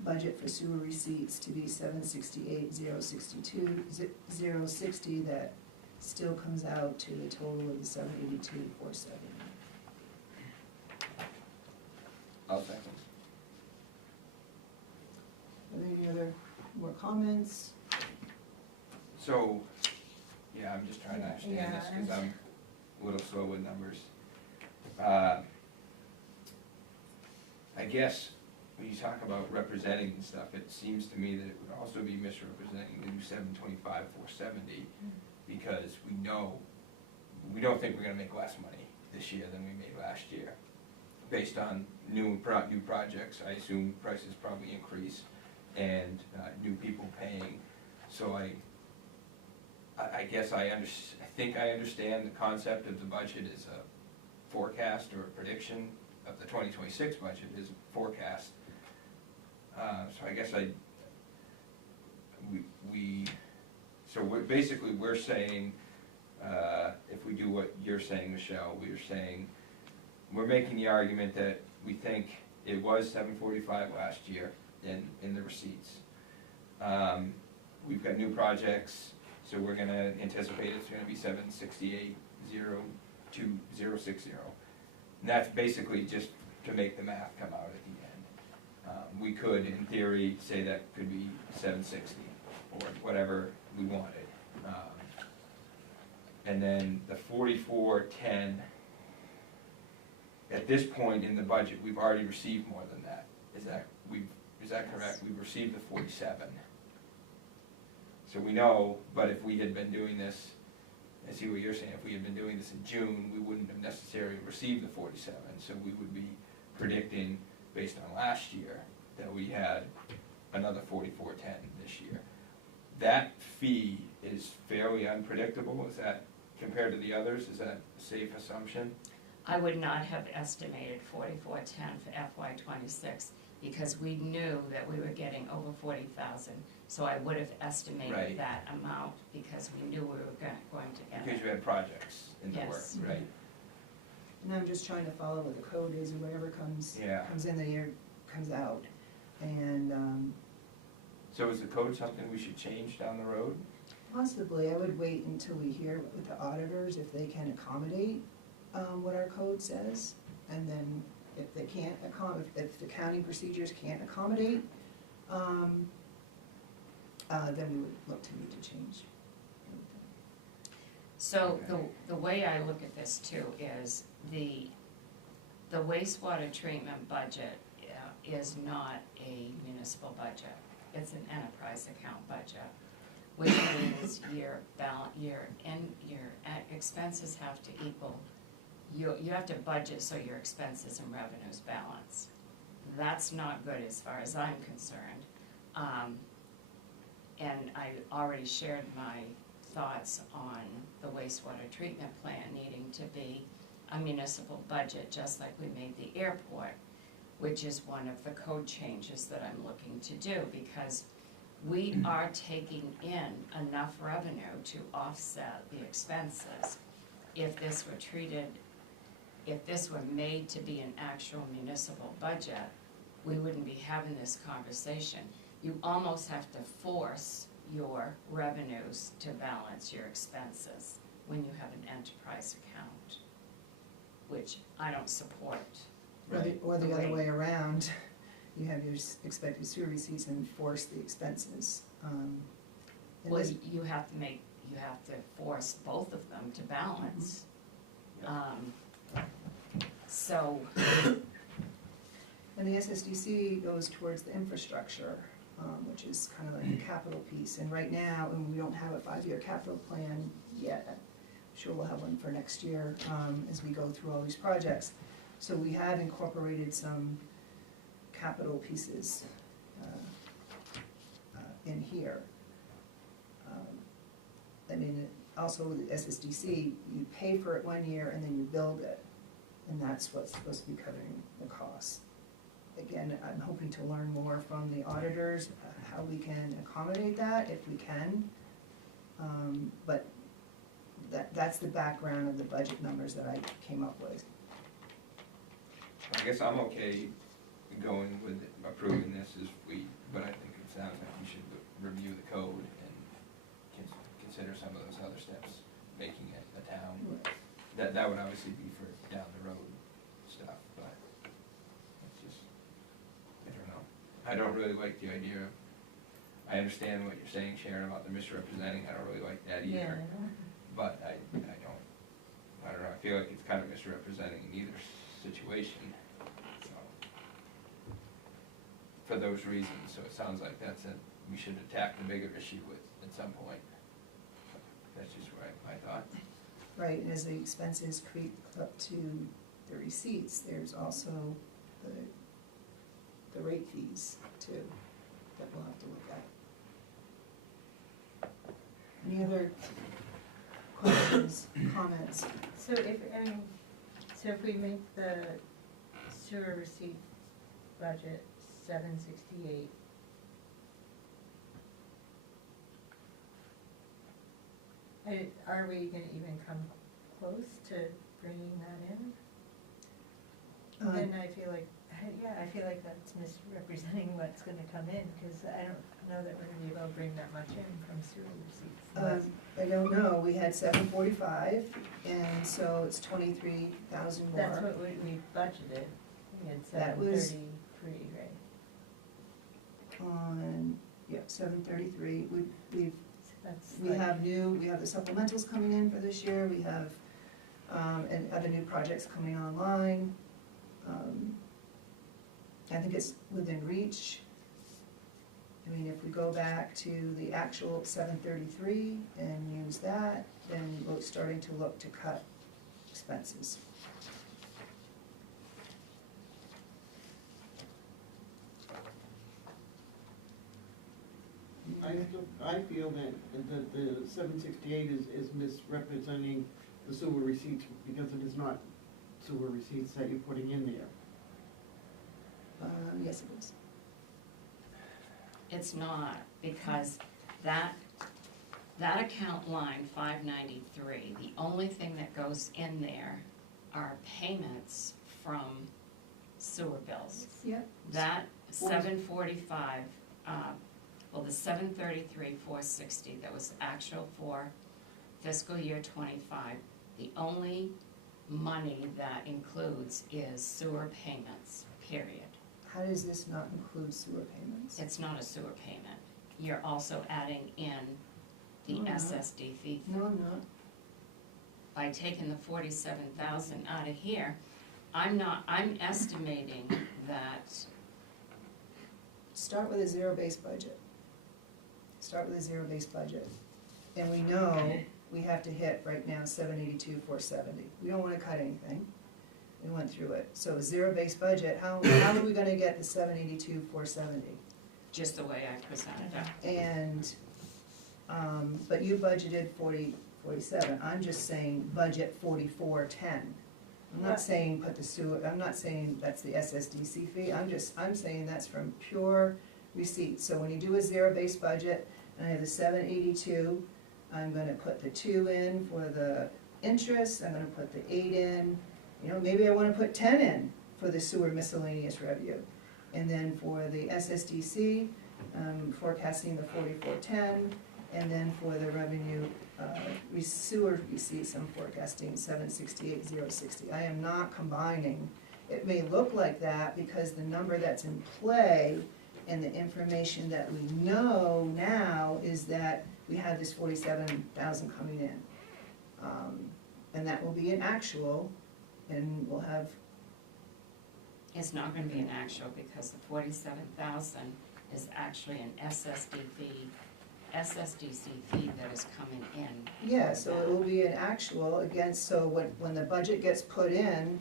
budget for sewer receipts to be 768,062,060. That still comes out to the total of the 782,470. I'll second. Are there any other more comments? So, yeah, I'm just trying to understand this, because I'm a little slow with numbers. I guess when you talk about representing and stuff, it seems to me that it would also be misrepresenting the new 725,470, because we don't think we're gonna make less money this year than we made last year. Based on new projects, I assume prices probably increase, and new people paying. So I guess I think I understand the concept of the budget as a forecast or a prediction of the 2026 budget is a forecast. So I guess basically we're saying, if we do what you're saying, Michelle, we're making the argument that we think it was 745 last year in the receipts. We've got new projects, so we're gonna anticipate it's gonna be 768,02060. And that's basically just to make the math come out at the end. We could, in theory, say that could be 760, or whatever we wanted. And then the 4410, at this point in the budget, we've already received more than that. Is that correct? We've received the 47. So we know, but if we had been doing this, I see what you're saying, if we had been doing this in June, we wouldn't have necessarily received the 47. So we would be predicting, based on last year, that we had another 4410 this year. That fee is fairly unpredictable. Is that, compared to the others, is that a safe assumption? I would not have estimated 4410 for FY '26 because we knew that we were getting over 40,000. So I would have estimated Right. that amount because we knew we were going to get Because it. you had projects in the work, Yes. right? And I'm just trying to follow what the code is, or whatever comes in the year, comes out. And So is the code something we should change down the road? possibly, I would wait until we hear with the auditors if they can accommodate what our code says. And then if they can't if the accounting procedures can't accommodate, then we would look to need to change. So the way I look at this too is the wastewater treatment budget is not a municipal budget. It's an enterprise account budget, which means your expenses have to equal, you have to budget so your expenses and revenues balance. That's not good as far as I'm concerned. And I already shared my thoughts on the wastewater treatment plant needing to be a municipal budget, just like we made the airport, which is one of the code changes that I'm looking to do, because we are taking in enough revenue to offset the expenses. If this were made to be an actual municipal budget, we wouldn't be having this conversation. You almost have to force your revenues to balance your expenses when you have an enterprise account, which I don't support. Or the other way around, you have your expected sewer receipts and force the expenses. Well, you have to force both of them to balance. So, And the SSDC goes towards the infrastructure, which is kind of like the capital piece. And right now, and we don't have a 5-year capital plan yet. I'm sure we'll have one for next year as we go through all these projects. So we have incorporated some capital pieces in here. I mean, also the SSDC, you pay for it 1 year and then you build it. And that's what's supposed to be covering the costs. again, I'm hoping to learn more from the auditors, how we can accommodate that, if we can. But that's the background of the budget numbers that I came up with. I guess I'm okay going with approving this but I think it sounds like we should review the code and consider some of those other steps, making it a town. That would obviously be for down the road stuff, but it's just, I don't know. I don't really like the idea of, I understand what you're saying, Sharon, about the misrepresenting, I don't really like that either. But I don't know, I feel like it's kind of misrepresenting in either situation, so. For those reasons, so it sounds like we should attack the bigger issue at some point. That's just my thought. Right, and as the expenses creep up to the receipts, there's also the rate fees too, that we'll have to look at. Any other questions, comments? So if we make the sewer receipt budget 768, are we gonna even come close to bringing that in? Then I feel like, I feel like that's misrepresenting what's gonna come in, because I don't know that we're gonna be able to bring that much in from sewer receipts. I don't know, we had 745, and so it's 23,000 more. That's what we budgeted, we had That was- 733, right? On, 733, we've That's we like- have the supplementals coming in for this year, we have, and other new projects coming online. I think it's within reach. I mean, if we go back to the actual 733 and use that, then we're starting to look to cut expenses. I feel that the 768 is misrepresenting the sewer receipts because it is not sewer receipts that you're putting in there. Yes, it is. It's not, because that account line 593, the only thing that goes in there are payments from sewer bills. Yep. That 745, the 733,460 that was actual for fiscal year 25, the only money that includes is sewer payments, period. How does this not include sewer payments? It's not a sewer payment. You're also adding in the No, I'm not. SSD fee. No, I'm not. By taking the 47,000 out of here, I'm estimating that, Start with a zero-based budget. Start with a zero-based budget. And we know we have to hit right now 782,470. We don't wanna cut anything. We went through it. So a zero-based budget, how are we gonna get the 782,470? just the way I presented it. And, but you budgeted 47. I'm just saying budget 4410. I'm not saying put the sewer, I'm not saying that's the SSDC fee, I'm saying that's from pure receipts. So when you do a zero-based budget, and I have the 782, I'm gonna put the 2 in for the interest, I'm gonna put the 8 in, maybe I wanna put 10 in for the sewer miscellaneous revenue. And then for the SSDC, forecasting the 4410, and then for the revenue, sewer receipts, I'm forecasting 768,060. I am not combining. It may look like that because the number that's in play and the information that we know now is that we have this 47,000 coming in. And that will be an actual, and we'll have. It's not gonna be an actual, because the 47,000 is actually an SSDC fee that is coming in. Yeah, so it will be an actual against, so when the budget gets put in,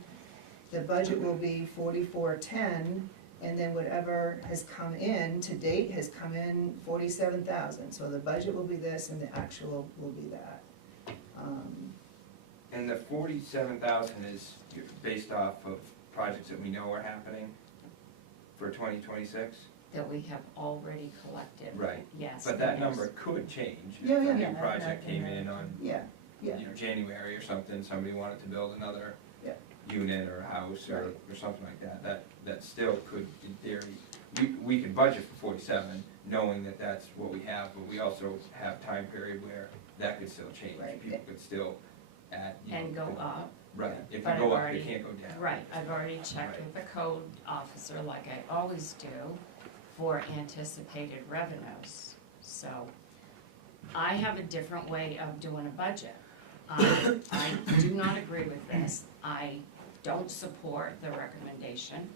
the budget will be 4410, and then whatever has come in to date has come in 47,000. So the budget will be this and the actual will be that. And the 47,000 is based off of projects that we know are happening? for 2026? that we have already collected. Right. Yes. But that yes. number could change. Yeah, yeah. If a Yeah, new project came in on, Yeah, yeah. January or something, somebody wanted to build another Yeah. unit or a house or Right. something like that, that still could, in theory, we can budget for 47, knowing that that's what we have, but we also have time period where that could still change. Right. People could still add, And go up. Right, if But you go I've up, you already- can't go down. Right, I've already checked Right. with the code officer like I always do for anticipated revenues. So I have a different way of doing a budget. I do not agree with this. I don't support the recommendation.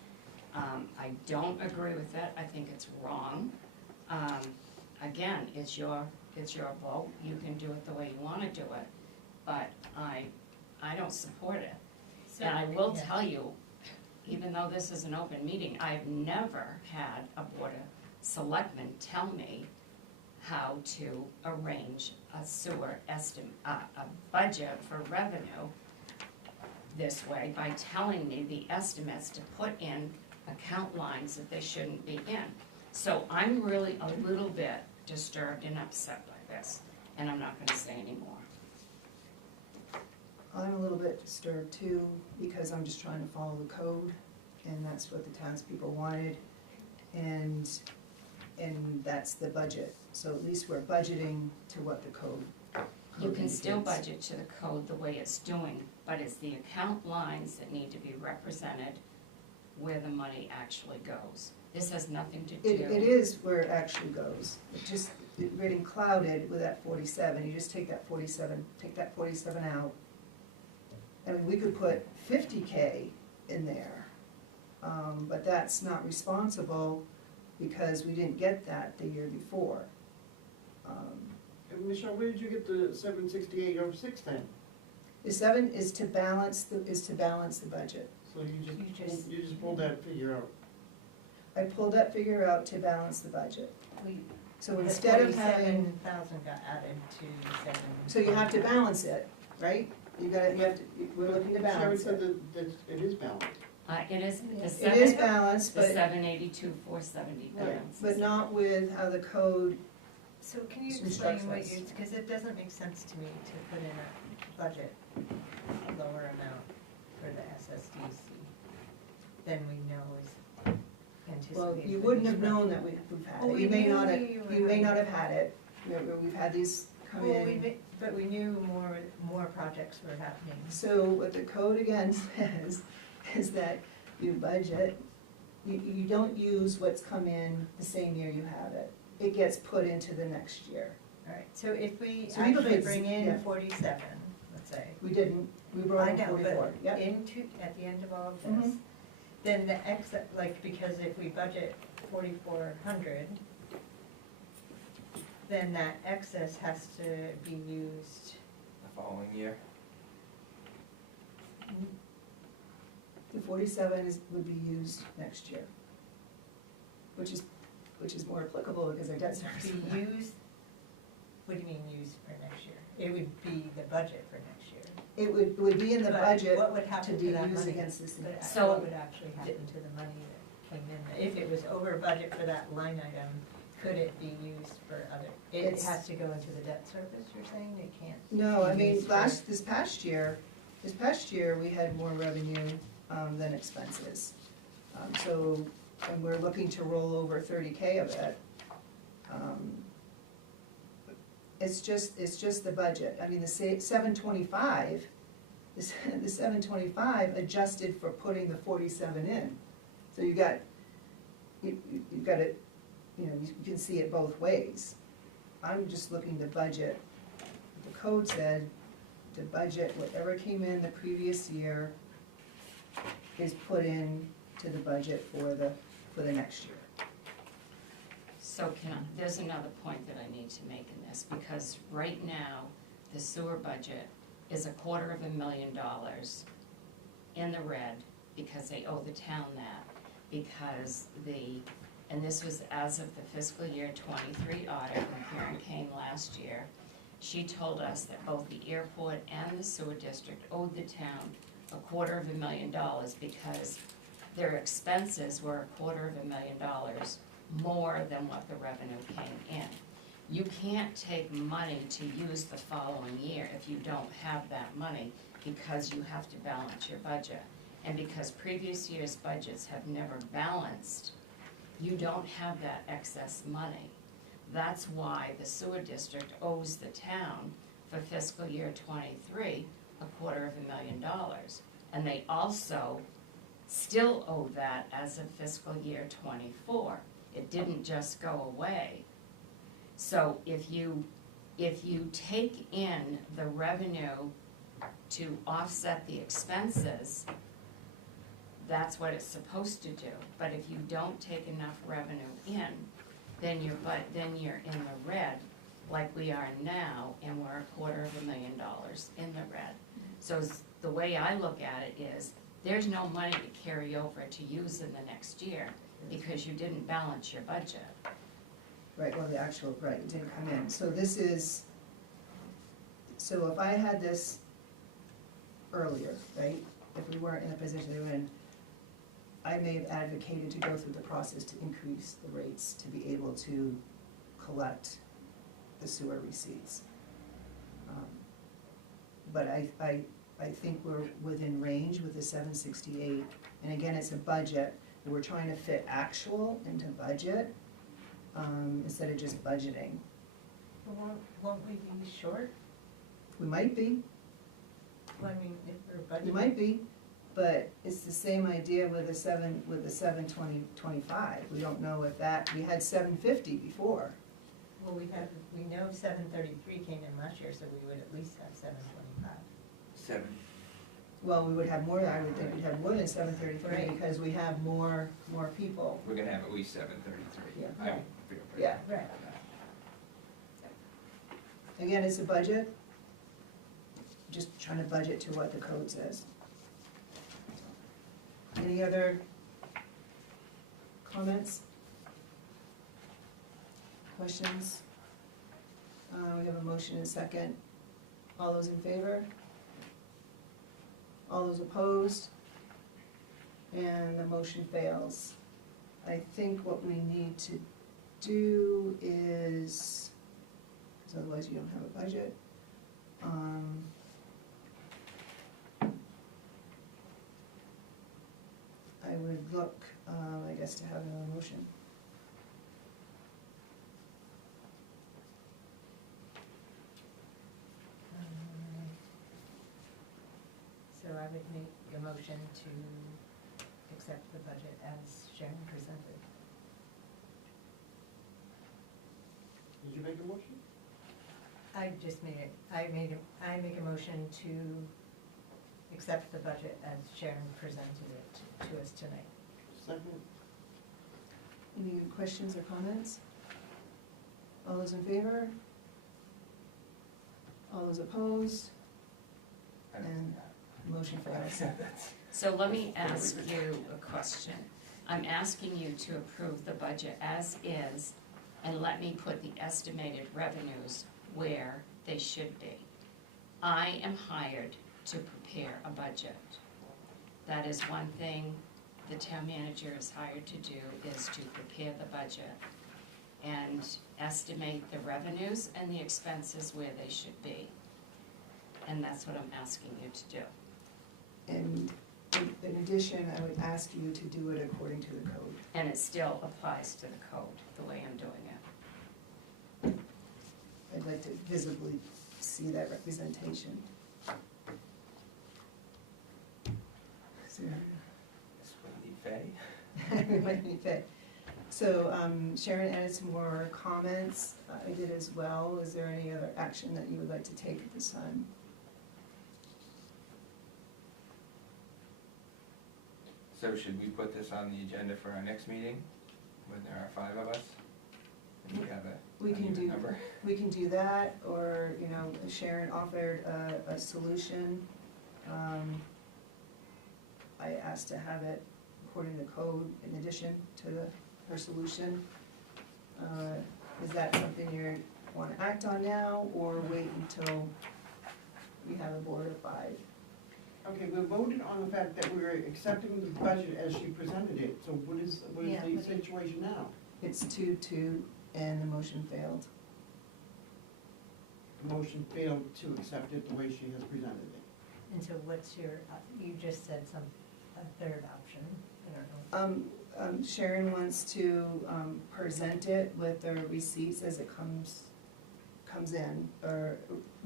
I don't agree with it. I think it's wrong. Again, it's your vote. You can do it the way you wanna do it, but I don't support it. So- And I will yeah. tell you, even though this is an open meeting, I've never had a board of selectmen tell me how to arrange a sewer a budget for revenue this way by telling me the estimates to put in account lines that they shouldn't be in. So I'm really a little bit disturbed and upset by this, and I'm not gonna say anymore. I'm a little bit disturbed too, because I'm just trying to follow the code, and that's what the townspeople wanted, and that's the budget. So at least we're budgeting to what the code You can still indicates. budget to the code the way it's doing, but it's the account lines that need to be represented where the money actually goes. This has nothing to do. It is where it actually goes. It just, it's getting clouded with that 47. You just take that 47 out. I mean, we could put 50K in there, but that's not responsible because we didn't get that the year before. And Michelle, where did you get the 76806 then? The 7 is to balance the budget. So you You just- just pulled that figure out. I pulled that figure out to balance the budget. We, So instead of having, 47,000 got added to the 7. so you have to balance it, right? You have to, we're looking to Sharon balance said it. that it is balanced. It is, the It is seven, balanced, the but, 782, 470 right, balance. but not with how the code, So can you Instructs explain what us. you, because it doesn't make sense to me to put in a budget, a lower amount for the SSDC than we know is anticipated. well, you for wouldn't these have known that we've had Well, it. we You may knew not have, you were you may not having- have had it. We've had these come Well, in. but we knew more projects were happening. So what the code again says is that you budget, you don't use what's come in the same year you have it. It gets put into the next year. All right, so if we So you could actually put- bring yeah. in 47, let's say. We didn't, we brought I in know, 44, but yep. at the end of all of this, Mhm. then the like, because if we budget 4,400, then that excess has to be used. The following year, The 47 would be used next year, which is more applicable because our debt service. Be used, what do you mean used for next year? It would be the budget for next year. It would be in the But budget what would to happen be to that used money? against this. But So- what would actually happen to the money that came in? If it was over budget for that line item, could it be used for other? It It's- has to go into the debt service, you're saying? It can't? No, I be mean, used for- this past year, we had more revenue than expenses. So, and we're looking to roll over 30K of it. It's just the budget. I mean, the 725, the 725 adjusted for putting the 47 in. So you've got it, you can see it both ways. I'm just looking to budget. The code said to budget whatever came in the previous year is put in to the budget for the next year. So there's another point that I need to make in this, because right now, the sewer budget is $250,000 in the red, because they owe the town that, because and this was as of the fiscal year 23 audit, when Karen came last year. She told us that both the airport and the sewer district owed the town $250,000 because their expenses were $250,000 more than what the revenue came in. You can't take money to use the following year if you don't have that money, because you have to balance your budget. And because previous year's budgets have never balanced, you don't have that excess money. That's why the sewer district owes the town for fiscal year '23 $250,000. And they also still owe that as of fiscal year '24. It didn't just go away. So if you take in the revenue to offset the expenses, that's what it's supposed to do. But if you don't take enough revenue in, then you're in the red, like we are now, and we're $250,000 in the red. So the way I look at it is, there's no money to carry over to use in the next year, because you didn't balance your budget. Right, well, the actual, right, it didn't come in. So this is, so if I had this earlier, right, if we weren't in a position to win, I may have advocated to go through the process to increase the rates to be able to collect the sewer receipts. But I think we're within range with the 768, and again, it's a budget, and we're trying to fit actual into budget, instead of just budgeting. Won't we be short? We might be, Well, I mean, if we're budgeting. we might be, but it's the same idea with the 720-25. We don't know if that, we had 750 before. Well, we know 733 came in last year, so we would at least have 725. 7. Well, we would have more, I would think we'd have more than 733 Right. because we have more people. We're gonna have at least 733. Yeah. I feel pretty- Yeah, Right. again, it's a budget, just trying to budget to what the code says. Any other comments? Questions? We have a motion and a second. All those in favor? All those opposed? And the motion fails. I think what we need to do is, because otherwise you don't have a budget. I would look, I guess, to have another motion. So I would make a motion to accept the budget as Sharon presented. Did you make a motion? I just made it, I make a motion to accept the budget as Sharon presented it to us tonight. Second? Any questions or comments? All those in favor? All those opposed? And motion fails. So let me ask you a question. I'm asking you to approve the budget as is, and let me put the estimated revenues where they should be. I am hired to prepare a budget. That is one thing the town manager is hired to do, is to prepare the budget and estimate the revenues and the expenses where they should be. And that's what I'm asking you to do. And in addition, I would ask you to do it according to the code. And it still applies to the code, the way I'm doing it. I'd like to visibly see that representation. Is there- That's what we need, Faye. We might need that. So Sharon added some more comments. I did as well. Is there any other action that you would like to take at this time? So should we put this on the agenda for our next meeting, when there are 5 of us? And we have We an can even do, number? we can do that, or, you know, Sharon offered a solution. I asked to have it according to code in addition to her solution. Is that something you want to act on now, or wait until we have a board of 5? Okay, we voted on the fact that we were accepting the budget as she presented it, so what is Yeah, the what do you- situation now? It's 2-2, and the motion failed. The motion failed to accept it the way she has presented it. And so what's your, you just said a third option, I don't know. Sharon wants to present it with the receipts as it comes in, or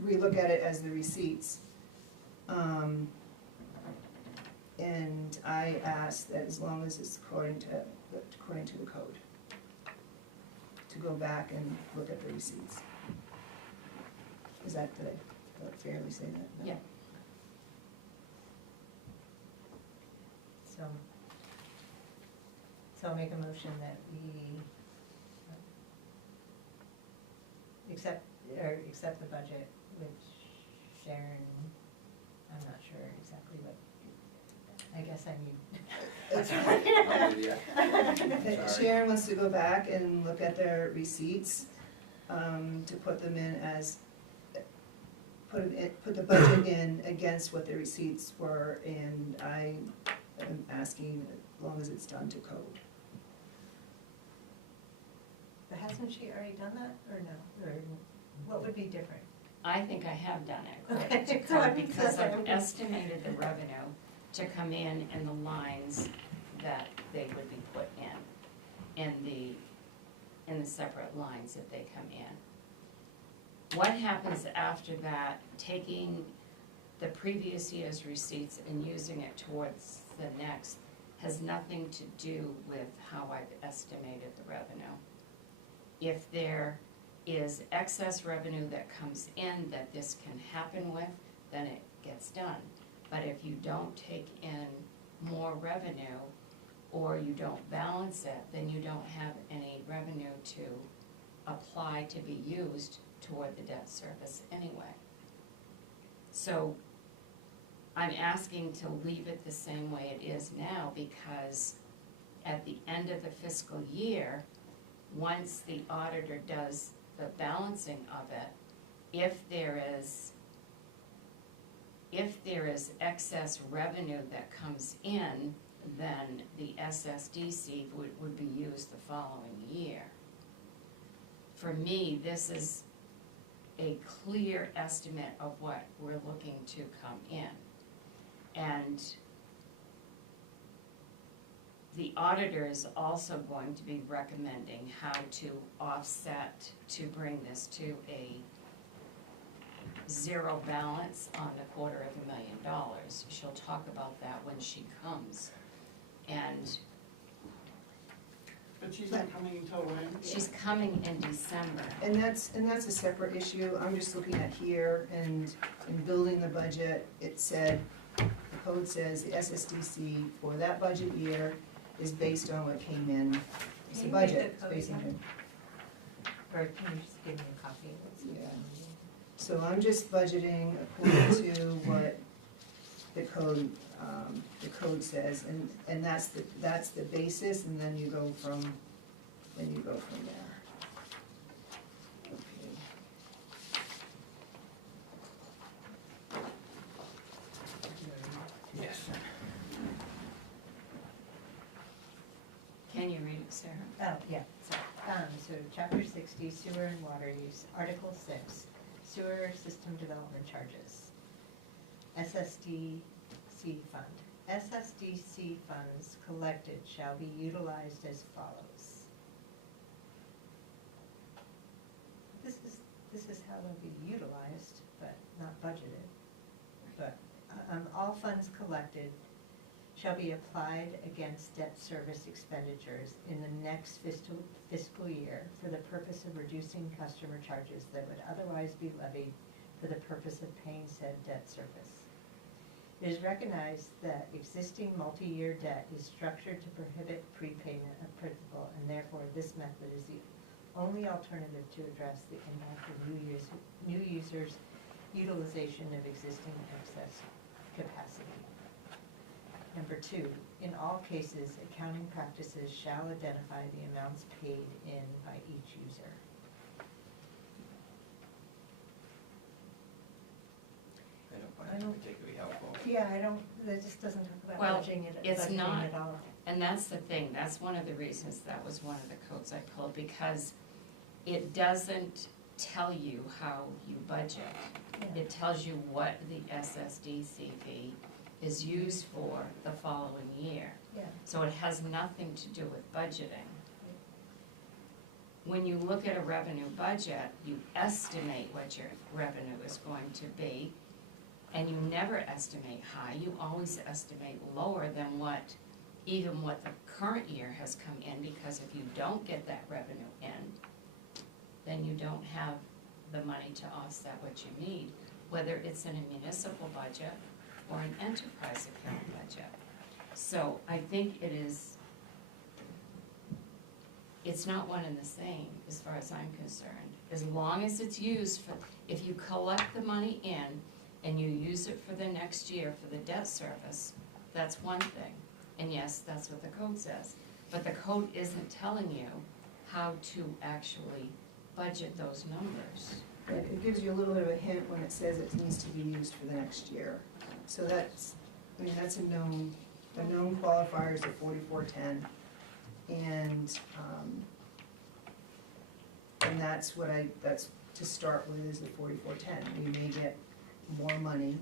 relook at it as the receipts. And I asked that as long as it's according to the code, to go back and look at the receipts. Did I fairly say that? No? Yeah. So I'll make a motion that we accept the budget, which Sharon, I'm not sure exactly what, I guess I need. I'm with you. Sorry. Sharon wants to go back and look at their receipts, to put them in as, put the budget in against what the receipts were, and I am asking as long as it's done to code. But hasn't she already done that, or no? Or what would be different? I think I have done it, Okay, correct, to so I code, mean, because so I've I'm- estimated the revenue to come in the lines that they would be put in the separate lines that they come in. What happens after that, taking the previous year's receipts and using it towards the next, has nothing to do with how I've estimated the revenue. If there is excess revenue that comes in that this can happen with, then it gets done. But if you don't take in more revenue, or you don't balance it, then you don't have any revenue to apply to be used toward the debt service anyway. So I'm asking to leave it the same way it is now, because at the end of the fiscal year, once the auditor does the balancing of it, if there is excess revenue that comes in, then the SSDC would be used the following year. For me, this is a clear estimate of what we're looking to come in. And the auditor is also going to be recommending how to offset to bring this to a zero balance on the $250,000. She'll talk about that when she comes. And But she's not coming until when? she's coming in December. And that's a separate issue. I'm just looking at here, and in building the budget, it said, the code says the SSDC for that budget year is based on what came in. It's the Can you read budget, the it's based on code Or can you just give me a copy of it? Yeah. So I'm just budgeting according to what the code says, and that's the basis, and then you go from there. Okay. Yes. Can you read it, Sarah? Oh, yeah, so chapter 60, sewer and water use, article 6, sewer system development charges. SSDC fund. SSDC funds collected shall be utilized as follows. This is how they'll be utilized, but not budgeted. But all funds collected shall be applied against debt service expenditures in the next fiscal year for the purpose of reducing customer charges that would otherwise be levied for the purpose of paying said debt service. It is recognized that existing multi-year debt is structured to prohibit prepayment of principal, and therefore this method is the only alternative to address the impact of new users' utilization of existing excess capacity. Number 2, in all cases, accounting practices shall identify the amounts paid in by each user. I don't find it particularly helpful. Yeah, I don't, that just doesn't talk about Well, budgeting it, it's budgeting not. at all. And that's the thing, that's one of the reasons that was one of the codes I pulled, because it doesn't tell you how you budget. Yeah. It tells you what the SSDCV is used for the following year. Yeah, So it has nothing to do with budgeting. When you look at a revenue budget, you estimate what your revenue is going to be, and you never estimate high, you always estimate lower than even what the current year has come in, because if you don't get that revenue in, then you don't have the money to offset what you need, whether it's in a municipal budget or an enterprise account budget. So I think it's not one and the same as far as I'm concerned. As long as it's used for, if you collect the money in and you use it for the next year for the debt service, that's one thing. And yes, that's what the code says. But the code isn't telling you how to actually budget those numbers. It gives you a little bit of a hint when it says it needs to be used for the next year. So that's, I mean, that's a known qualifier is the 4410. And that's to start with is the 4410. We may get more money.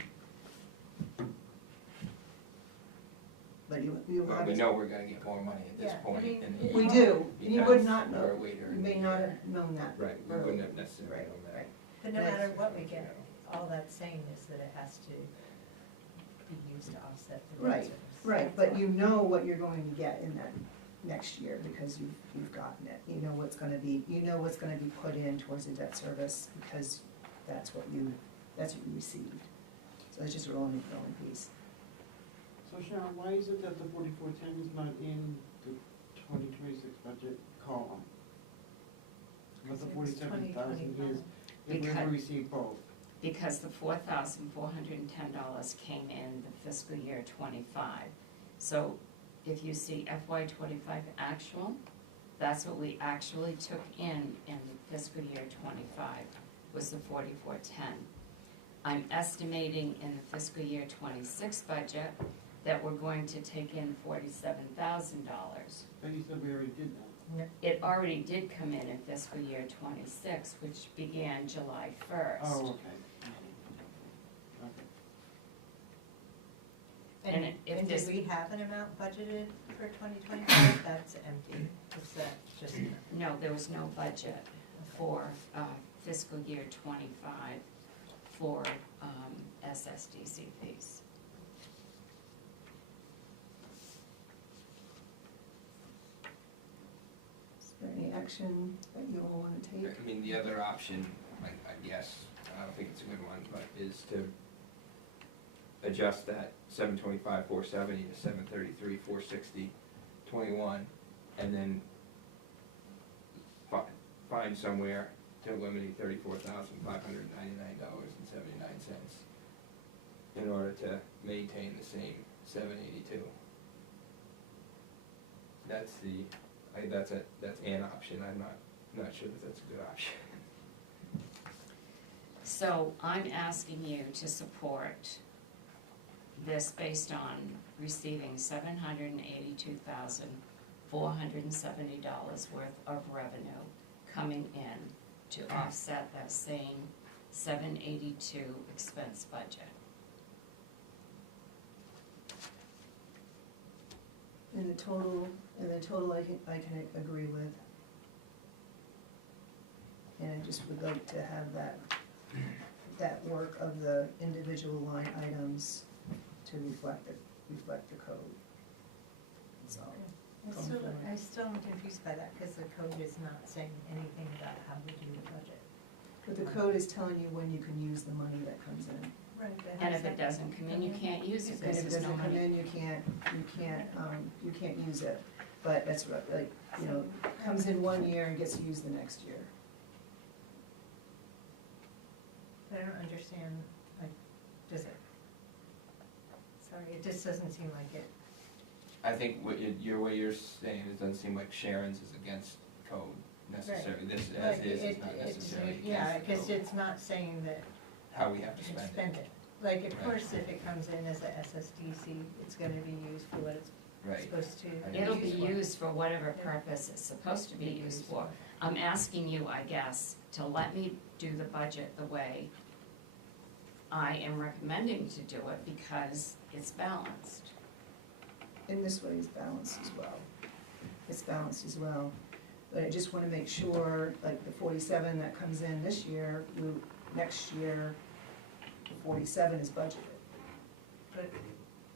But you Well, have. we know we're gonna get more money at this Yeah, I point. mean, and We do, you would because not know, we're later you in may the not year. have known that. Right, we early. wouldn't have necessarily Right, known that. right. but no That's- matter what we get, all that's saying is that it has to be used to offset the debt Right, service. right, but you know what you're going to get in that next year because you've gotten it. You know what's gonna be put in towards the debt service because that's what you received. So it's just a rolling piece. So Sharon, why is it that the 4410 is not in the 2026 budget column? But the Because it's 47,000 is, if we Because- ever receive both. Because the $4,410 came in the fiscal year '25. So if you see FY '25 actual, that's what we actually took in the fiscal year '25, was the 4410. I'm estimating in the fiscal year '26 budget that we're going to take in $47,000. But you said we already did that. It already did come in fiscal year '26, which began July 1st. Oh, okay. Okay. And And, if and this- did we have an amount budgeted for 2025? That's empty, is that just? No, there was no budget for fiscal year '25 for SSDCPs. Is there any action that you all wanna take? I mean, the other option, I guess, I don't think it's a good one, but is to adjust that 725, 470 to 733, 460, 21, and then find somewhere to eliminate $34,599.79 in order to maintain the same 782. That's an option. I'm not sure that that's a good option. So I'm asking you to support this based on receiving $782,470 worth of revenue coming in to offset that same 782 expense budget. In the total I can agree with. And I just would like to have that work of the individual line items to reflect the code. That's all. I still am confused by that, because the code is not saying anything about how we do the budget. But the code is telling you when you can use the money that comes in. Right. And if it doesn't come in, you can't use it And because if it there's no doesn't come money. in, you can't use it. But that's what, comes in one year and gets used the next year. But I don't understand, does it? Sorry, it just doesn't seem like it. I think what you're saying, it doesn't seem like Sharon's is against code necessarily. This as is not necessarily Yeah, against because code. it's not saying that How we have to you can spend it. spend it. Like, of course, if it comes in as a SSDC, it's gonna be used for what it's Right. supposed to. It'll be for. used for whatever purpose it's supposed to be used for. I'm asking you, I guess, to let me do the budget the way I am recommending to do it because it's balanced. In this way, it's balanced as well. It's balanced as well. But I just wanna make sure, like the 47 that comes in this year, next year, the 47 is budgeted. But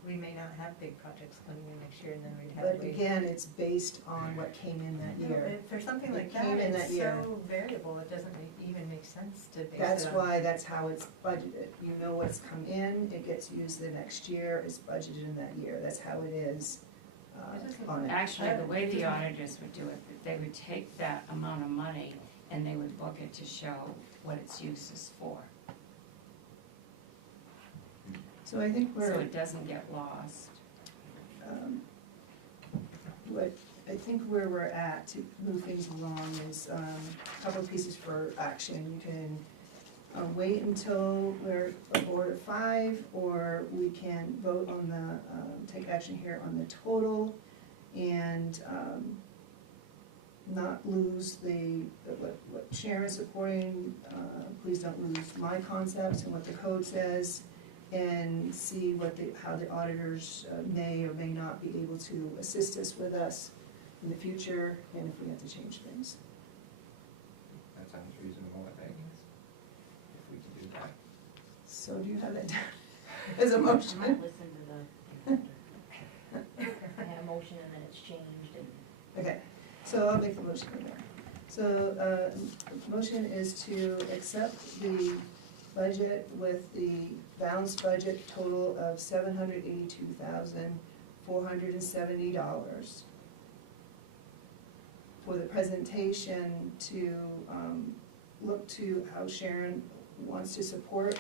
we may not have big projects coming in next year, and then we'd have But to wait. again, it's based on what came in that No, year. but for something It like that, came in that it's year. so variable, it doesn't even make sense to base it on. That's why, that's how it's budgeted. You know what's come in, it gets used the next year, it's budgeted in that year. That's how it is on it. Actually, the way the auditors would do it, they would take that amount of money and they would book it to show what its use is for. So I think So we're, it doesn't get lost. what, I think where we're at to move things along is a couple of pieces for action. You can wait until we're a board of 5, or we can vote on the, take action here on the total and not lose what Sharon's supporting, please don't lose my concepts and what the code says, and see how the auditors may or may not be able to assist us with us in the future, and if we have to change things. That sounds reasonable, I think, if we can do that. So do you have that down as a I motion? might listen to the, I had a motion and then it's changed and. Okay, so I'll make the motion in there. So, the motion is to accept the budget with the balanced budget total of $782,470 for the presentation to look to how Sharon wants to support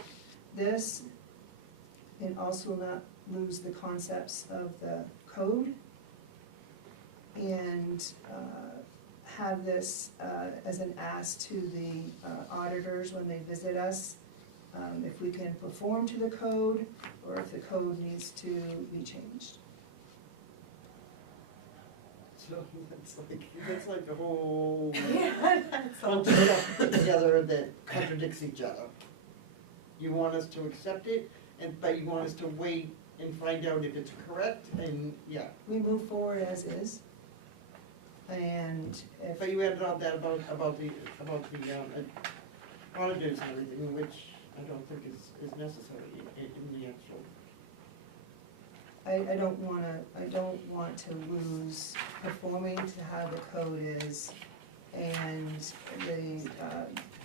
this and also not lose the concepts of the code, and have this as an ask to the auditors when they visit us, if we can perform to the code or if the code needs to be changed. So that's like a whole That's all. bunch of stuff put together that contradicts each other. You want us to accept it, but you want us to wait and find out if it's correct, and, yeah. We move forward as is, and if, But you added all that about the auditors and everything, which I don't think is necessary in the actual. I don't want to lose performing to how the code is, and the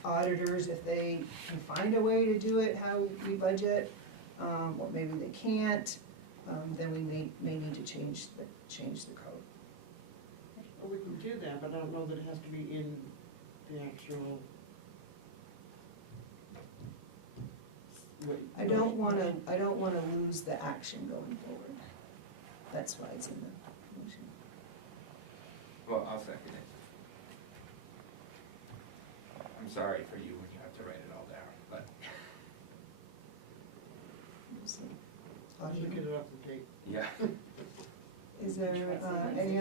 auditors, if they can find a way to do it how we budget, or maybe they can't, then we may need to change the code. Well, we can do that, but I don't know that it has to be in the actual. I don't wanna lose the action going forward. That's why it's in the motion. Well, I'll second it. I'm sorry for you when you have to write it all down, but, We'll see. I'll just get it off the tape. yeah. Is there any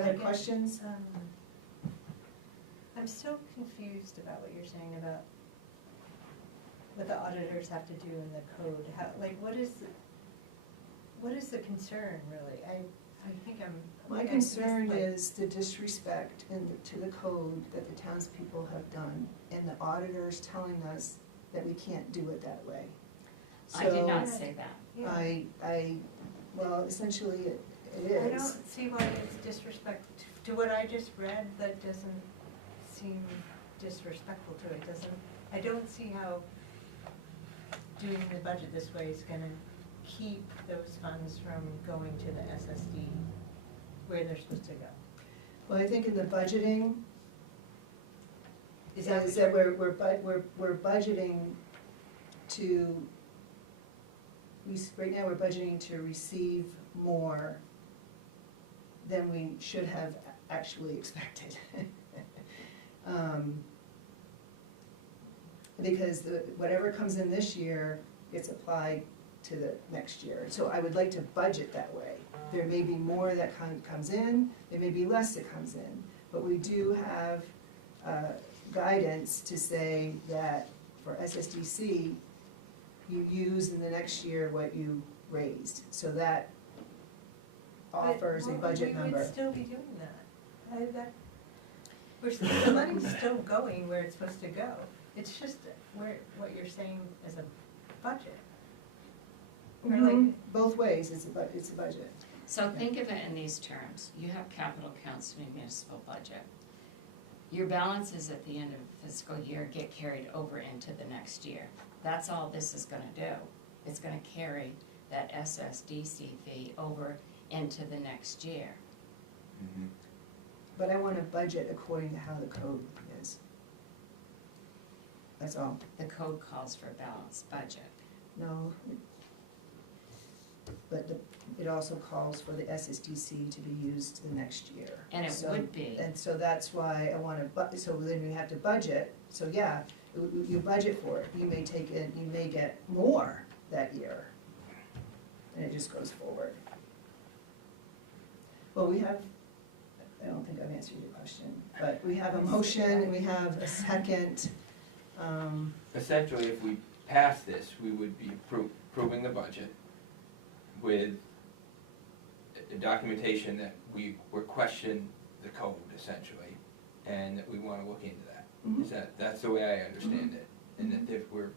other questions? I'm still confused about what you're saying about what the auditors have to do in the code. How, like, what is the concern, really? I think I'm. My concern is the disrespect to the code that the townspeople have done, and the auditors telling us that we can't do it that way. I did So, not say that. Yeah. well, essentially it I is. don't see why it's disrespect to what I just read. That doesn't seem disrespectful to it. I don't see how doing the budget this way is gonna keep those funds from going to the SSD where they're supposed to go. Well, I think in the budgeting, Is that is what that we're budgeting to, right now we're budgeting to receive more than we should have actually expected. Because whatever comes in this year gets applied to the next year. So I would like to budget that way. There may be more that comes in, there may be less that comes in, but we do have guidance to say that for SSDC, you use in the next year what you raised. So that offers a budget We number. would still be doing that. The money's still going where it's supposed to go. It's just what you're saying is a budget. Or like, Both ways, it's a budget. So think of it in these terms. You have capital accounts in your municipal budget. Your balances at the end of the fiscal year get carried over into the next year. That's all this is gonna do. It's gonna carry that SSDC fee over into the next year. Mhm. But I want to budget according to how the code is. That's all. The code calls for a balanced budget. No. But it also calls for the SSDC to be used the next year. And it So- would be. And so that's why I want to, so then we have to budget, so yeah, you budget for it, you may take it, you may get more that year. And it just goes forward. Well, we have, I don't think I've answered your question, but we have a motion, and we have a second, Essentially, if we pass this, we would be approving the budget with a documentation that we question the code essentially, and that we wanna look into that. Is that's the way I understand it, and that if we're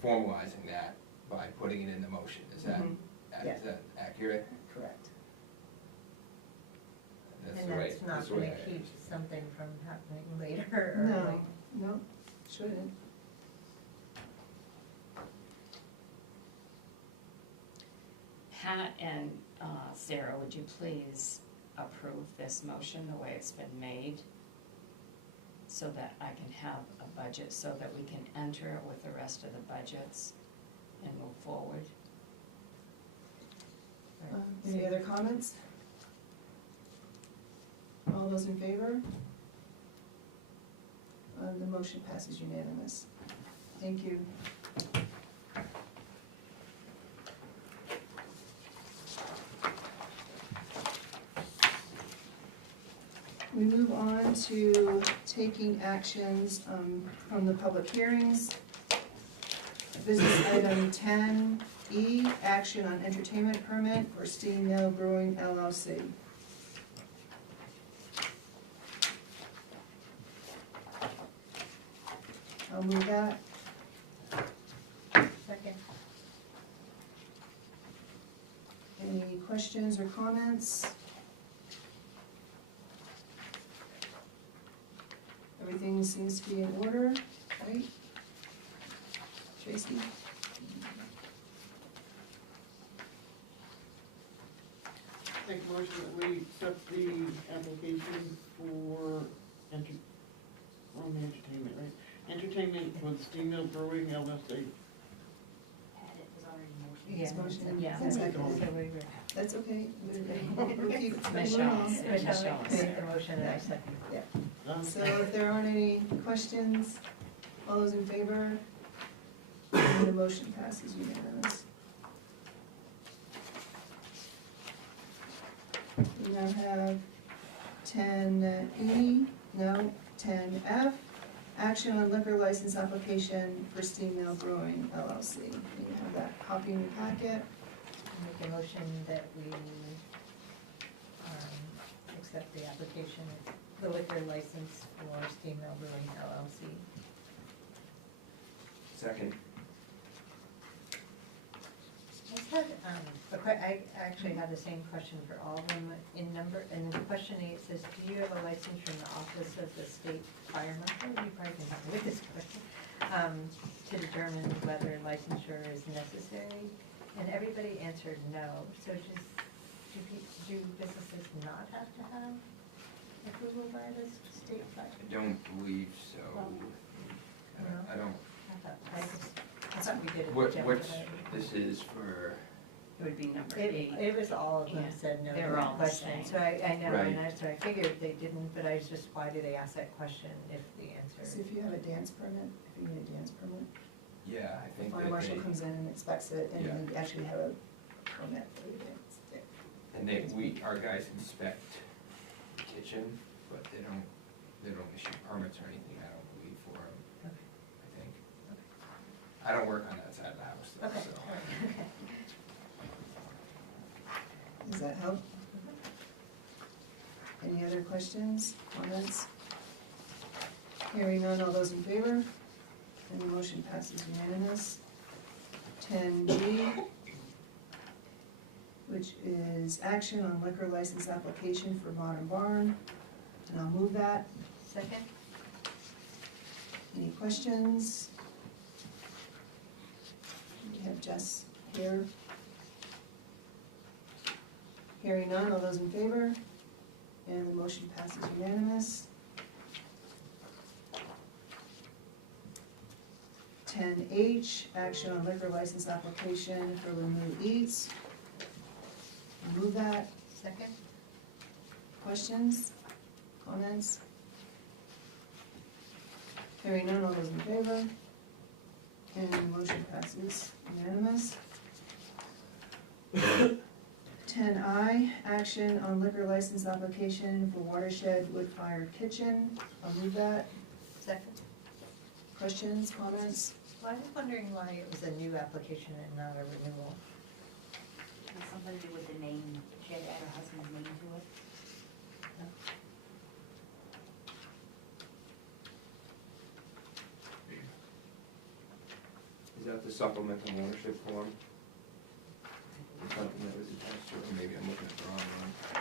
formalizing that by putting it in the motion, is that, Yeah. is that accurate? correct. That's and the way- that's not that's the way gonna I keep understand it. something from happening later, or No, like. no, shouldn't. Pat and Sarah, would you please approve this motion the way it's been made? So that I can have a budget, so that we can enter it with the rest of the budgets and move forward. Any other comments? All those in favor? The motion passes unanimous. Thank you. We move on to taking actions from the public hearings. Business item 10E, action on entertainment permit for Steam Mill Brewing LLC. I'll move that. Second. Any questions or comments? Everything seems to be in order, right? Tracy? Make a motion that we accept the application for wrong entertainment, right? Entertainment with Steam Mill Brewing LLC. Had it was already motion. It's motion. Yeah. It's So second. we were. That's okay. Michelle. Michelle Michelle. made the motion and I second. So if there aren't any questions, all those in favor? And the motion passes unanimous. We now have 10E, no, 10F, action on liquor license application for Steam Mill Brewing LLC. You have that copy in your packet. Make a motion that we accept the application, the liquor license for Steam Mill Brewing LLC. Second. I actually had the same question for all of them. In question 8 says, do you have a license from the Office of the State Fire Marshal? You probably can help me with this question. To determine whether licensure is necessary, and everybody answered no. So do businesses not have to have approval by the state fire? I don't believe so. I don't, I thought we did it. what, Jeff, what's, but this is for, It would be number It 8. was all of them Yeah, said no to they're all that the question, same. so I know, Right. and so I figured they didn't, but I was just, why do they ask that question if the answer? So if you have a dance permit, if you need a dance permit, Yeah, I The think fire that marshal comes in and inspects it, and Yeah. they actually have a permit for it. our guys inspect the kitchen, but they don't issue permits or anything, I don't believe, for them, Okay. I think. I don't work on that side of the house though, Okay, so. all right, okay. Does that help? Any other questions, comments? Hearing none, all those in favor? And the motion passes unanimous. 10G, which is action on liquor license application for Modern Barn, and I'll move that. Second? Any questions? We have Jess here. Hearing none, all those in favor? And the motion passes unanimous. 10H, action on liquor license application for Remove Eats. Move that. Second? Questions? Comments? Hearing none, all those in favor? And the motion passes unanimous. 10I, action on liquor license application for Watershed Wood-Fired Kitchen. I'll move that. Second? Questions, comments? Well, I was wondering why it was a new application and not a renewal. Has something to do with the name, she had to add her husband's name to it. Is that the supplemental ownership form? Or something that was attached to it, or maybe I'm looking at the wrong one. I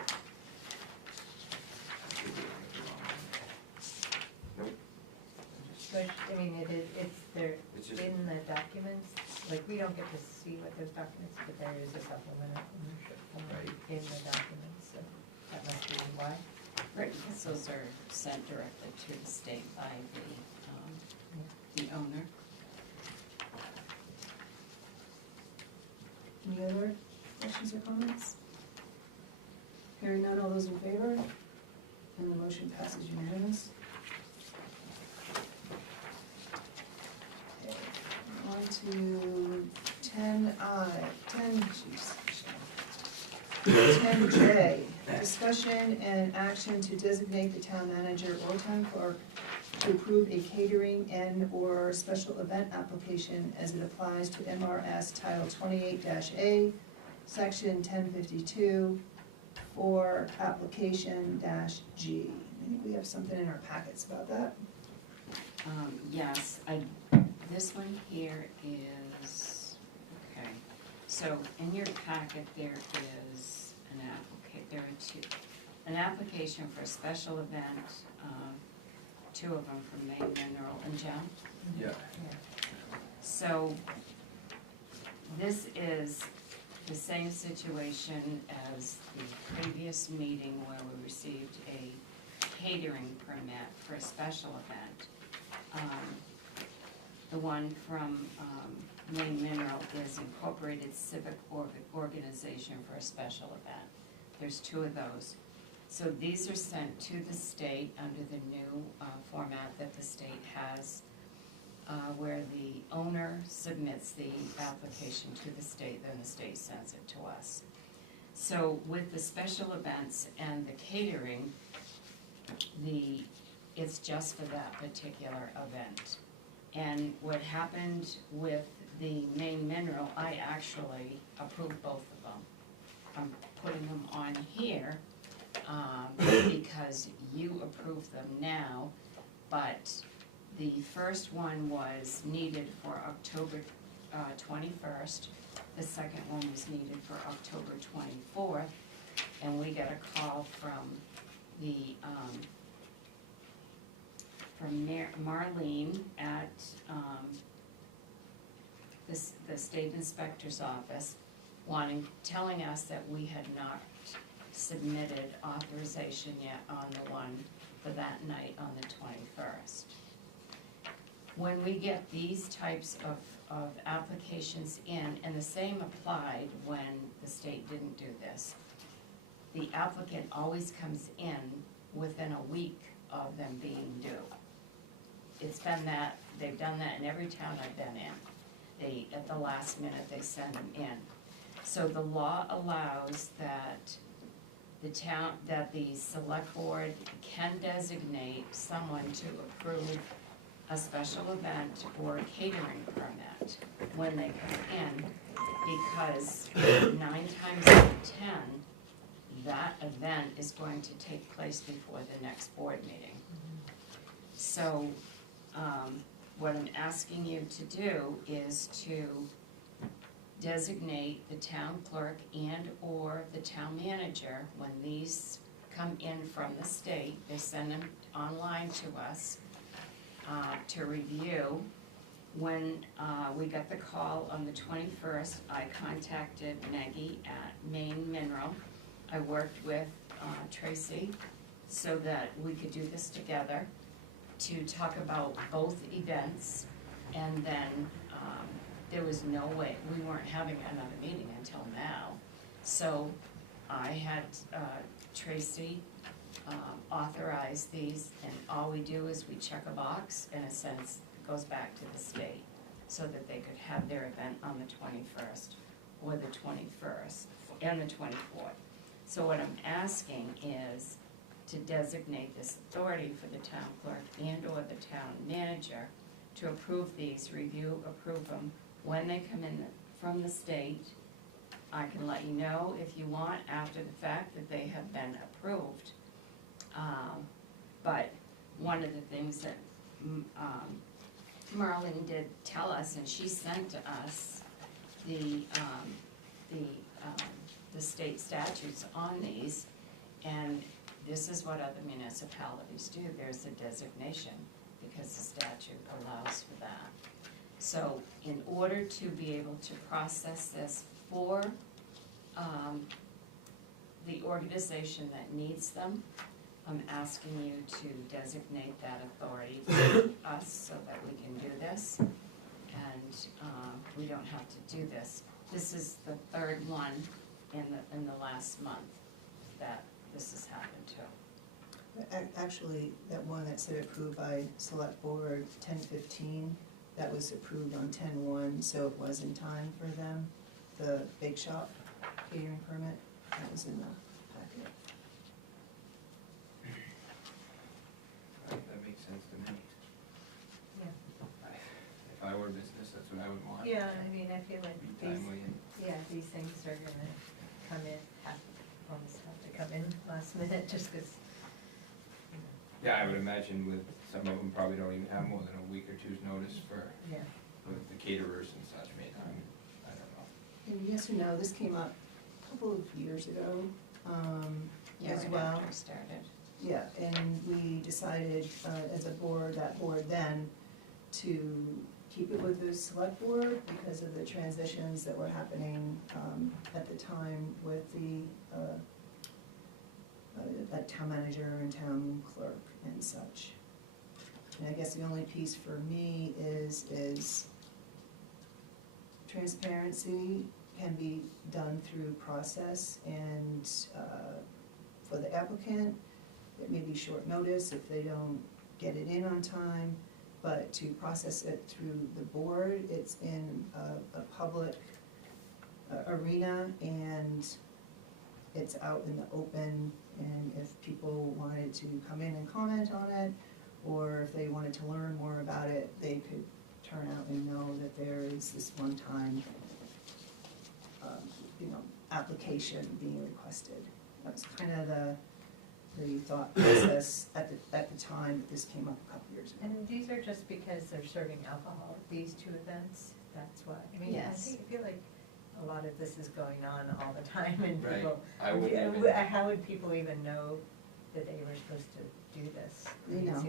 could be looking at the wrong one. Nope. But, I mean, it's there It's just, in the documents, like, we don't get to see what those documents, but there is a supplemental ownership form Right. in the documents, so that must be why. Right, because those are sent directly to the state by the owner. Any other questions or comments? Hearing none, all those in favor? And the motion passes unanimous. Okay, on to 10J, discussion and action to designate the town manager or town clerk to approve a catering and/or special event application as it applies to MRS Title 28-A, Section 1052, for application -G. I think we have something in our packets about that. Yes, this one here is, okay, so in your packet, there is there are an application for a special event, two of them from Maine Mineral and Gem. yeah, So this is the same situation as the previous meeting where we received a catering permit for a special event. The one from Maine Mineral is Incorporated Civic Organization for a special event. There's two of those. So these are sent to the state under the new format that the state has, where the owner submits the application to the state, then the state sends it to us. So with the special events and the catering, it's just for that particular event. And what happened with the Maine Mineral, I actually approved both of them. I'm putting them on here because you approved them now, but the first one was needed for October 21st. The second one was needed for October 24th, and we got a call from Marlene at the state inspector's office, telling us that we had not submitted authorization yet on the one for that night on the 21st. When we get these types of applications in, and the same applied when the state didn't do this, the applicant always comes in within a week of them being due. It's been that, they've done that in every town I've been in. at the last minute, they send them in. So the law allows that that the select board can designate someone to approve a special event or a catering permit when they come in, because 9 times out of 10, that event is going to take place before the next board meeting. So, what I'm asking you to do is to designate the town clerk and/or the town manager when these come in from the state. They send them online to us to review. When we got the call on the 21st, I contacted Maggie at Maine Mineral. I worked with Tracy so that we could do this together to talk about both events, and then there was no way, we weren't having another meeting until now. So I had Tracy authorize these, and all we do is we check a box, in a sense, it goes back to the state, so that they could have their event on the 21st, or the 21st, and the 24th. So what I'm asking is to designate this authority for the town clerk and/or the town manager to approve these, review, approve them. When they come in from the state, I can let you know if you want after the fact that they have been approved. But one of the things that Merlin did tell us, and she sent to us the state statutes on these, and this is what other municipalities do. There's a designation because the statute allows for that. So in order to be able to process this for the organization that needs them, I'm asking you to designate that authority for us so that we can do this, and we don't have to do this. This is the third one in the last month that this has happened to. Actually, that one that said approved by select board 10/15, that was approved on 10/1, so it was in time for them. The bake shop catering permit, that was in the packet. That makes sense to me. Yeah. If I were a business, that's what I would want. Yeah, I mean, I feel like Be these, timely and, these things are gonna come in, almost have to come in last minute, just 'cause, yeah, I would imagine with some of them probably don't even have more than a week or two's notice for, yeah. with the caterers and such, maybe, I don't know. And yes or no, this came up a couple of years ago, Yeah, as right well. after I started. Yeah, and we decided, as a board, that board then, to keep it with the select board because of the transitions that were happening, at the time with the, town manager and town clerk and such. And I guess the only piece for me is transparency can be done through process, and, for the applicant, it may be short notice if they don't get it in on time, but to process it through the board, it's in a public arena, and it's out in the open, and if people wanted to come in and comment on it, or if they wanted to learn more about it, they could turn out and know that there is this one-time, application being requested. That's kind of the thought process at the time that this came up a couple years ago. And these are just because they're serving alcohol, these two events, that's why. I mean, Yes. I feel like a lot of this is going on all the time, and Right. people, I wouldn't yeah, even- how would people even know that they were supposed to do this? I They mean, know.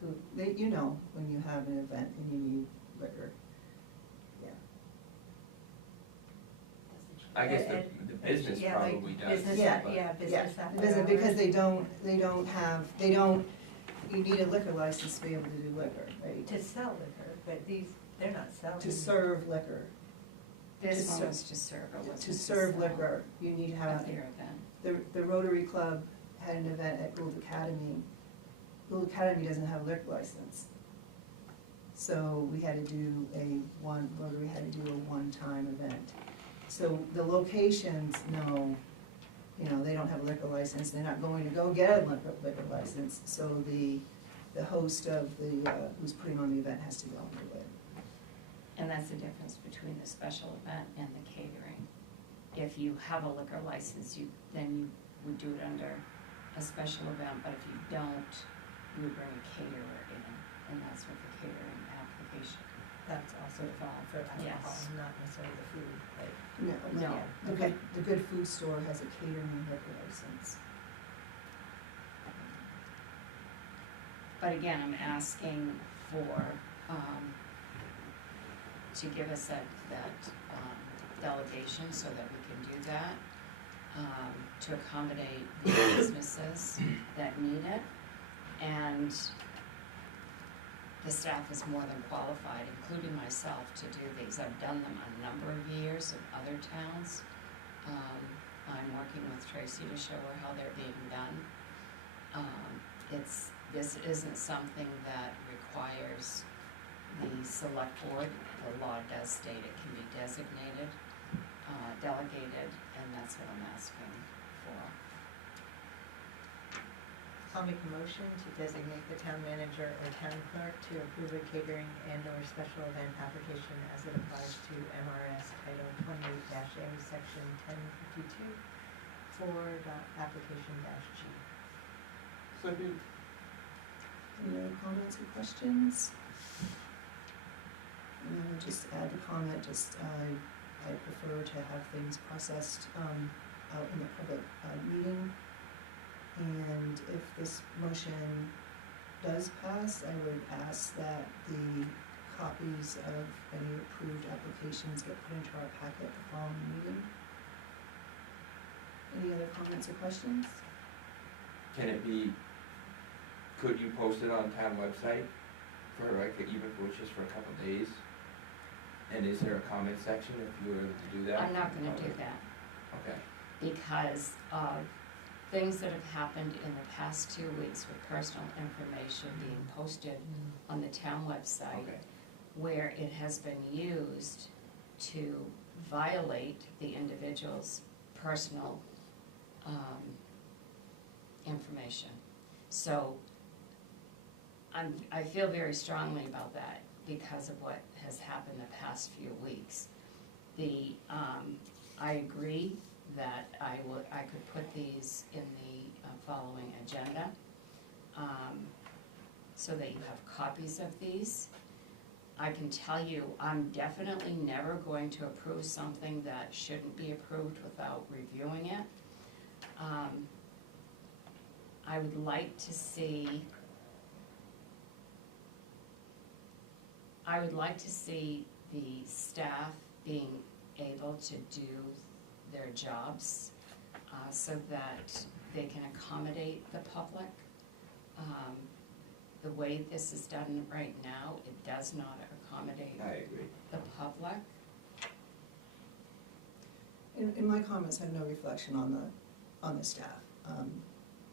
Who, You know when you have an event and you need liquor. Yeah. I guess And- the business yeah, like probably does. business, Yeah. but- business after Because hours. they don't, you need a liquor license to be able to do liquor, right? To sell liquor, but these, they're not selling. To serve liquor, This To one ser- was to serve, it wasn't to serve sell liquor, you need to at have, their event. the Rotary Club had an event at Gould Academy. Gould Academy doesn't have a liquor license. So we had to do Rotary had to do a one-time event. So the locations know, you know, they don't have a liquor license, they're not going to go get a liquor license. So the host of the, who's putting on the event has to go and do it. And that's the difference between the special event and the catering. If you have a liquor license, then you would do it under a special event, but if you don't, you would bring a caterer in, and that's what the catering application. That's also for alcohol, Yes. not necessarily the food, right? No, No. the good food store has a catering and liquor license. But again, I'm asking for, to give us that delegation so that we can do that, to accommodate the businesses that need it. And the staff is more than qualified, including myself, to do these. I've done them a number of years in other towns. I'm working with Tracy to show her how they're being done. This isn't something that requires the select board. The law does state it can be designated, delegated, and that's what I'm asking for. I'll make a motion to designate the town manager or town clerk to approve a catering and/or special event application as it applies to MRS Title 28-A, Section 1052, for the application -G. Second. Any other comments or questions? And I would just add the comment, I prefer to have things processed out in the public meeting. And if this motion does pass, I would ask that the copies of any approved applications get put into our packet the following meeting. Any other comments or questions? Could you post it on town website for like, even if it was just for a couple of days? And is there a comment section if you were to do that? I'm not gonna do that, Okay, because of things that have happened in the past 2 weeks with personal information being posted on the town website, okay. where it has been used to violate the individual's personal information. So I feel very strongly about that because of what has happened the past few weeks. I agree that I could put these in the following agenda, so that you have copies of these. I can tell you, I'm definitely never going to approve something that shouldn't be approved without reviewing it. I would like to see the staff being able to do their jobs so that they can accommodate the public. The way this is done right now, it does not accommodate I agree. the public. In my comments, I have no reflection on the staff.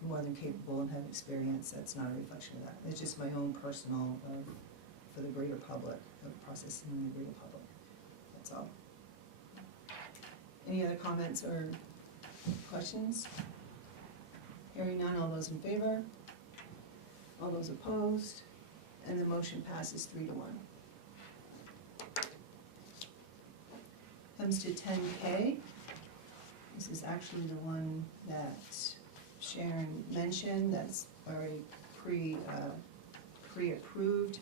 More than capable and have experience, that's not a reflection of that. It's just my own personal, for the greater public, of processing in the greater public, that's all. Any other comments or questions? Hearing none, all those in favor? All those opposed? And the motion passes 3-1. Comes to 10K. This is actually the one that Sharon mentioned, that's already pre-approved.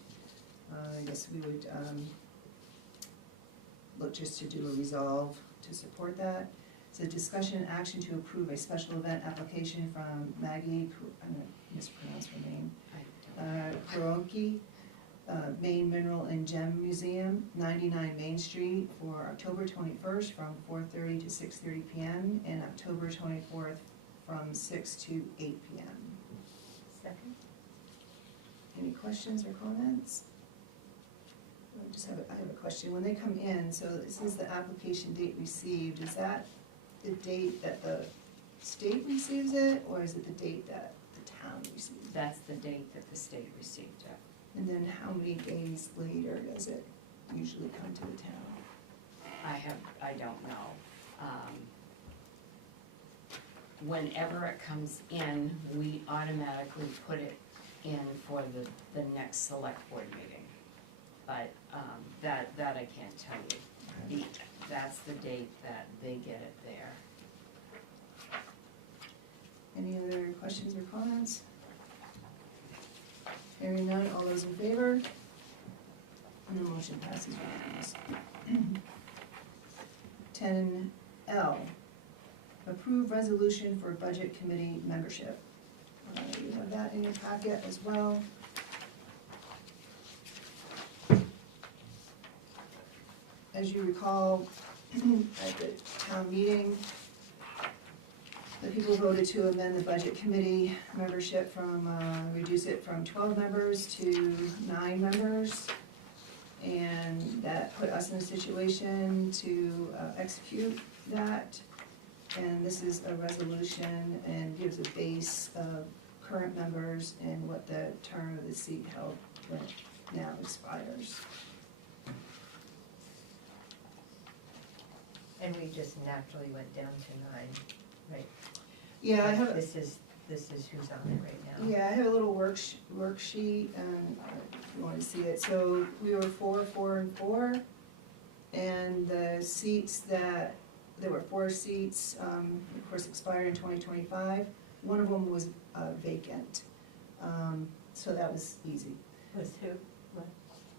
I guess we would look just to do a resolve to support that. It's a discussion and action to approve a special event application from Maggie, I'm gonna mispronounce her name, Kuroki, Maine Mineral and Gem Museum, 99 Main Street, for October 21st from 4:30 to 6:30 p.m. and October 24th from 6 to 8 p.m. Second? Any questions or comments? I have a question. When they come in, so this is the application date received, is that the date that the state receives it, or is it the date that the town receives it? That's the date that the state received it. And then how many days later does it usually come to the town? I don't know. Whenever it comes in, we automatically put it in for the next select board meeting. But, that I can't tell you. That's the date that they get it there. Any other questions or comments? Hearing none, all those in favor? And the motion passes unanimous. 10L, approve resolution for budget committee membership. You have that in your packet as well. As you recall, at the town meeting, the people voted to amend the budget committee membership from, reduce it from 12 members to 9 members. And that put us in a situation to execute that. And this is a resolution and gives a base of current members and what the term of the seat held when it now expires. And we just naturally went down to 9, right? Yeah, I have, This is who's on it right now. yeah, I have a little worksheet, if you want to see it. So we were 4, 4, and 4, and the seats there were 4 seats, of course, expired in 2025. One of them was vacant, so that was easy. Was who? What?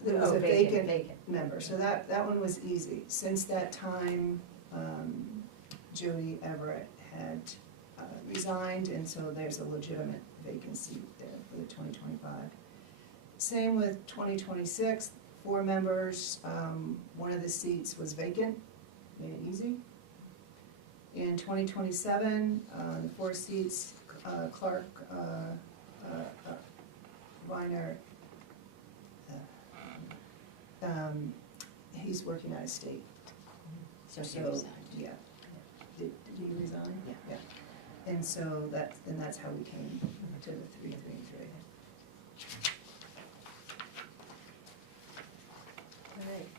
There was Oh, a vacant Vacant. member, so that one was easy. Since that time, Jody Everett had resigned, and so there's a legitimate vacancy there for the 2025. Same with 2026, 4 members, one of the seats was vacant, made it easy. In 2027, the 4 seats, Clark, Weiner, he's working out of state. So he resigned. Yeah. Did he resign? Yeah. And so that's how we came to the 3, 3, and 3. All right,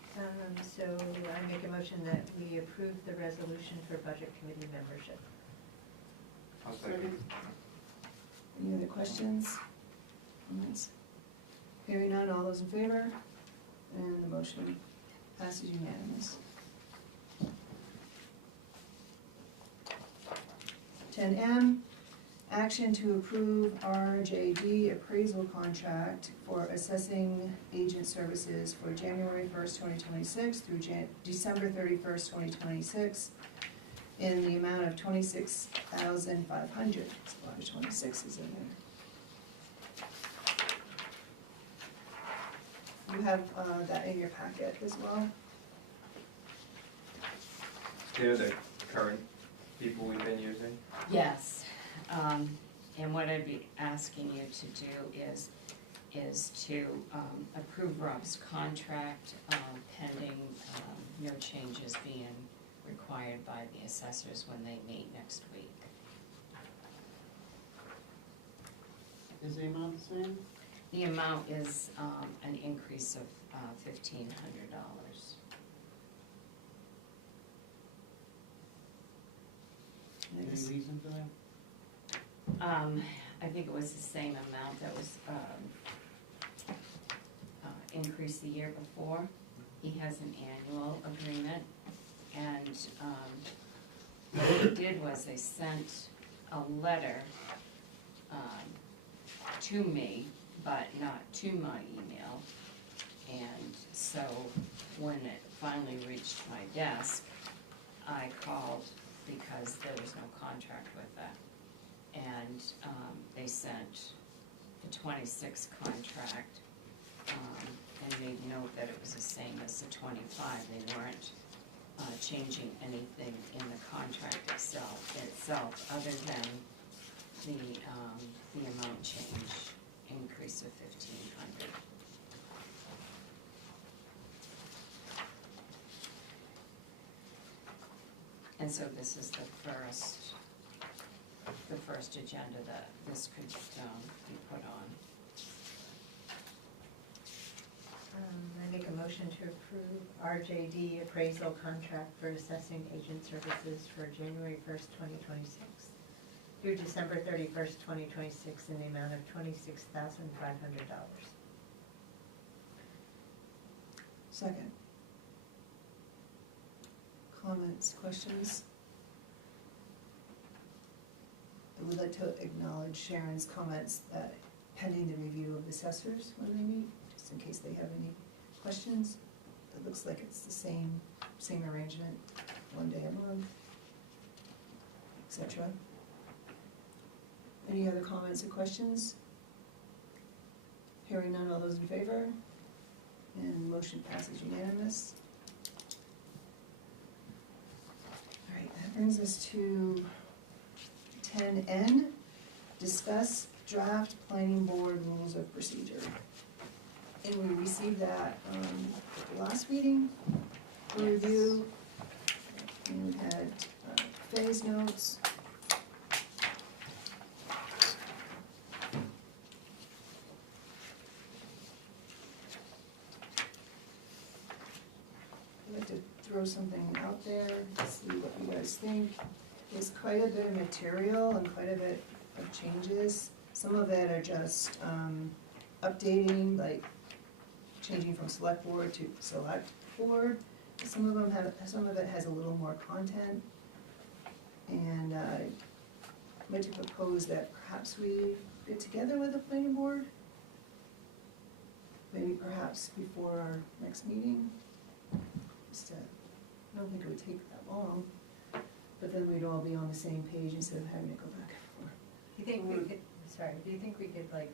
so I make a motion that we approve the resolution for budget committee membership. I'll second. Any other questions? Comments? Hearing none, all those in favor? And the motion passes unanimous. 10M, action to approve RJD appraisal contract for assessing agent services for January 1st, 2026 through December 31st, 2026 in the amount of $26,500. There's a lot of 26s in there. You have that in your packet as well. They're the current people we've been using? Yes, and what I'd be asking you to do is to approve Rob's contract pending no changes being required by the assessors when they meet next week. Is the amount the same? The amount is an increase of $1,500. Any reason for that? I think it was the same amount that was increased the year before. He has an annual agreement, and what they did was they sent a letter to me, but not to my email. And so when it finally reached my desk, I called because there was no contract with that. And they sent the 26 contract and made note that it was the same as the 25. They weren't changing anything in the contract itself other than the amount change, increase of $1,500. And so this is the first agenda that this could be put on. I make a motion to approve RJD appraisal contract for assessing agent services for January 1st, 2026 through December 31st, 2026 in the amount of $26,500. Second. Comments, questions? I would like to acknowledge Sharon's comments that pending the review of assessors when they meet, just in case they have any questions. It looks like it's the same arrangement, one day a month, etc. Any other comments or questions? Hearing none, all those in favor? And motion passes unanimous. All right, that brings us to 10N, discuss draft planning board rules of procedure. And we received that at the last meeting for review. And we had Faye's notes. I'd like to throw something out there to see what you guys think. There's quite a bit of material and quite a bit of changes. Some of it are just updating, like changing from select board to select board. Some of it has a little more content. And I'd like to propose that perhaps we get together with the planning board. Maybe perhaps before our next meeting. I don't think it would take that long, but then we'd all be on the same page instead of having to go back and forth. Do you think we could, sorry, do you think we could like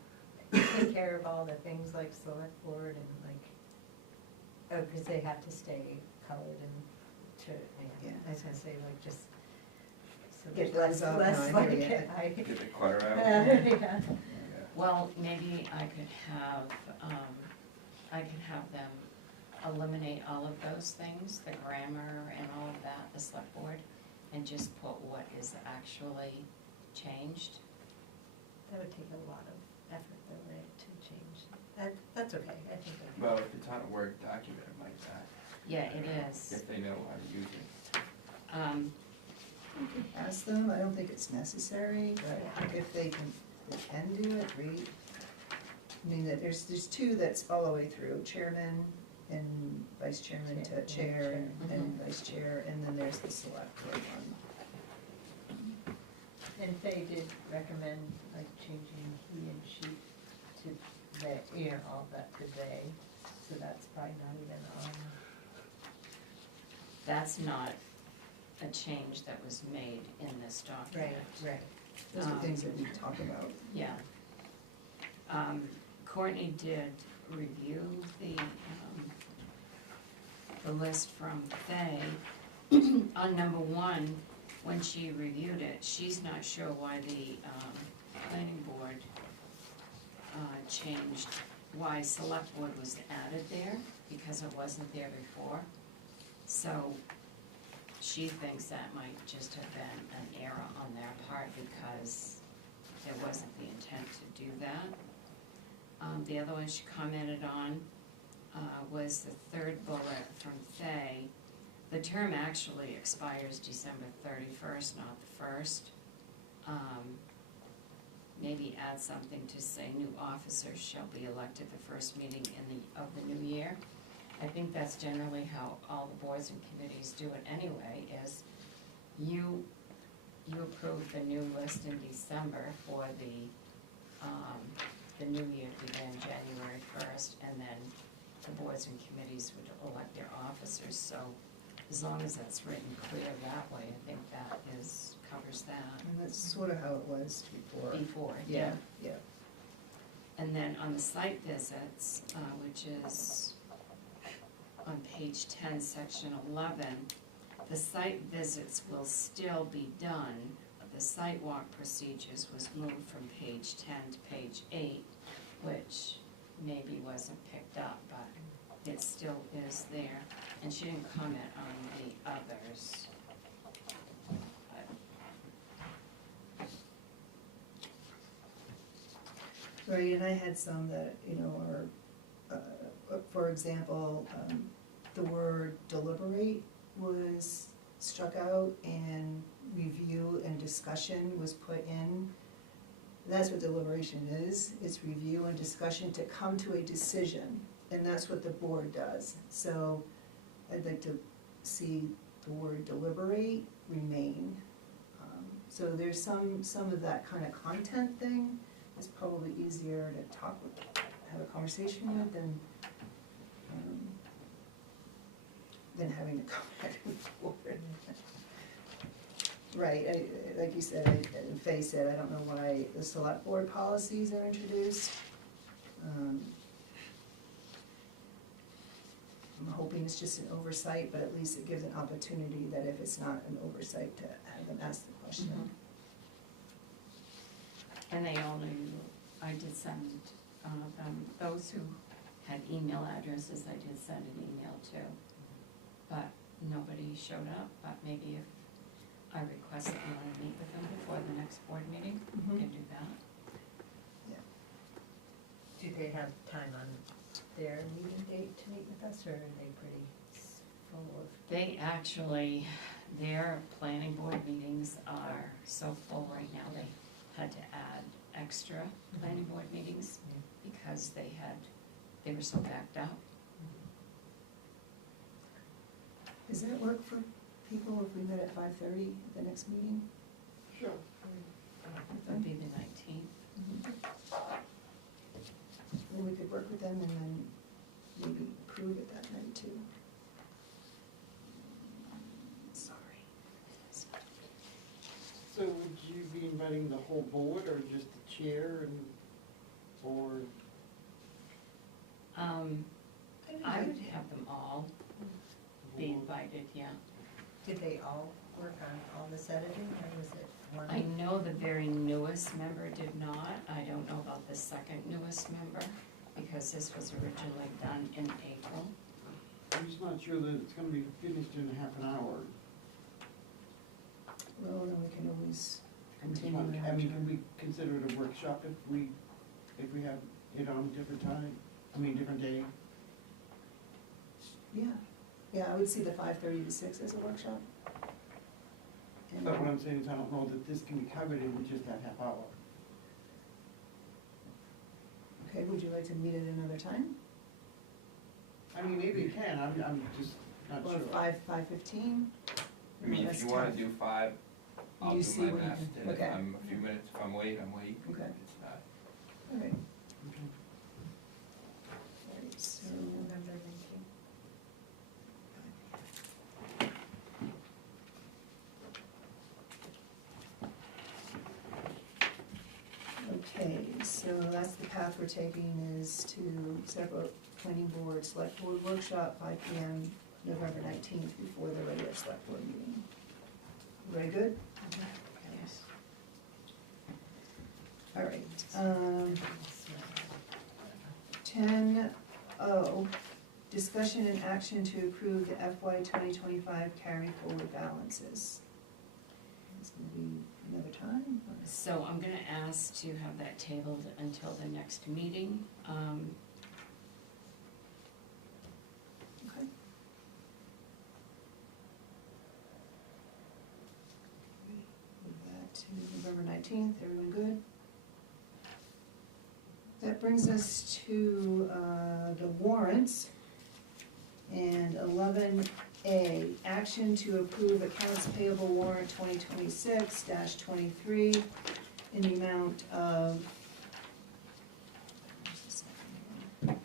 take care of all the things like select board and like, oh, because they have to stay colored and to, Yeah. I was gonna say like just. So Get there's those out, less no, I hear like, you. I, Get the clutter out. yeah. Yeah. Well, maybe I could have them eliminate all of those things, the grammar and all of that, the select board, and just put what is actually changed. That would take a lot of effort though, right, to change. That's okay, I think. Well, if it's on a Word document like that, Yeah, it is. if they know how to use it. We could ask them, I don't think it's necessary, but I think if they can do it, great. I mean, there's two that's all the way through, chairman and vice chairman to chair and vice chair, and then there's the select board one. And they did recommend like changing he and she to they, you know, all that to they, so that's probably not even on. That's not a change that was made in this document. Right. Those are things that we talk about. Yeah. Courtney did review the list from Faye. On number one, when she reviewed it, she's not sure why the planning board changed, why select board was added there, because it wasn't there before. So she thinks that might just have been an error on their part because it wasn't the intent to do that. The other one she commented on was the third bullet from Faye. The term actually expires December 31st, not the 1st. Maybe add something to say new officers shall be elected the first meeting of the new year. I think that's generally how all the boards and committees do it anyway, is you approve the new list in December for the new year to begin January 1st, and then the boards and committees would elect their officers. So as long as it's written clear that way, I think that covers that. And that's sort of how it was before. Before, Yeah. And then on the site visits, which is on page 10, section 11, the site visits will still be done. The site walk procedures was moved from page 10 to page 8, which maybe wasn't picked up, but it still is there. And she didn't comment on the others. Right, and I had some that, you know, are, for for example, the word deliberate was struck out and review and discussion was put in. That's what deliberation is, it's review and discussion to come to a decision, and that's what the board does. So I'd like to see the word deliberate remain. So there's some of that kind of content thing is probably easier to talk with, have a conversation with than having to go back and forth. Right, like you said, and Faye said, I don't know why the select board policies are introduced. I'm hoping it's just an oversight, but at least it gives an opportunity that if it's not an oversight, to have them ask the question. And they only, I did send them, those who had email addresses, I did send an email to. But nobody showed up, but maybe if I request that you want to meet with them before the next board meeting, we can do that. Do they have time on their meeting date to meet with us, or are they pretty full of? They actually, their planning board meetings are so full right now, they had to add extra planning board meetings because they were so backed out. Does that work for people if we met at 5:30 at the next meeting? Sure. It would be the 19th. Then we could work with them and then maybe approve it that night too. Sorry. So would you be inviting the whole board or just the chair and, or? I would have them all be invited, yeah. Did they all work on all this editing, or was it one? I know the very newest member did not. I don't know about the second newest member, because this was originally done in April. I'm just not sure that it's gonna be finished in a half an hour. Well, then we can always It's continue. not- I mean, can we consider it a workshop if we have it on a different time, different day? Yeah, I would see the 5:30 to 6 as a workshop. And But what I'm saying is I don't know that this can be covered in just that half hour. okay, would you like to meet at another time? Maybe you can, I'm just not Or sure. 5:15? I mean, if you wanna do 5, I'll You do see my what you best, can- and if okay. I'm a few minutes, if I'm late, I'm late. Okay. It's not. Okay, Okay. alright, so, November 19th. okay, so that's the path we're taking, is to set up a planning board, select board workshop, 5 PM, November 19th, before the regular select board meeting. Very good? Yes. All right, 10O, discussion and action to approve the FY 2025 carry forward balances. It's gonna be another time, or? So I'm gonna ask to have that tabled until the next meeting. Okay. Move that to November 19th, everyone good? That brings us to the warrants. And 11A, action to approve accounts payable warrant 2026-23 in the amount of, just a second here.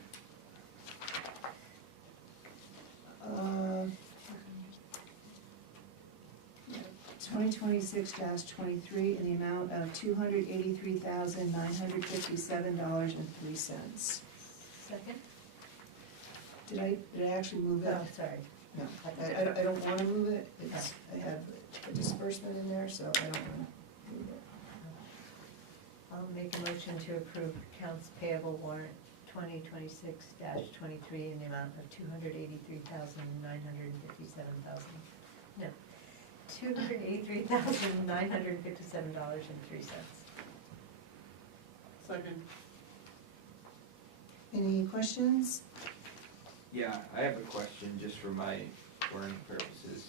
2026-23 in the amount of $283,957.03. Second? Did I actually move it? Oh, sorry. No, I don't wanna move it, it's, I have a disbursement in there, so I don't wanna move it. I'll make a motion to approve accounts payable warrant 2026-23 in the amount of $283,957.03. Second. Any questions? Yeah, I have a question just for my learning purposes.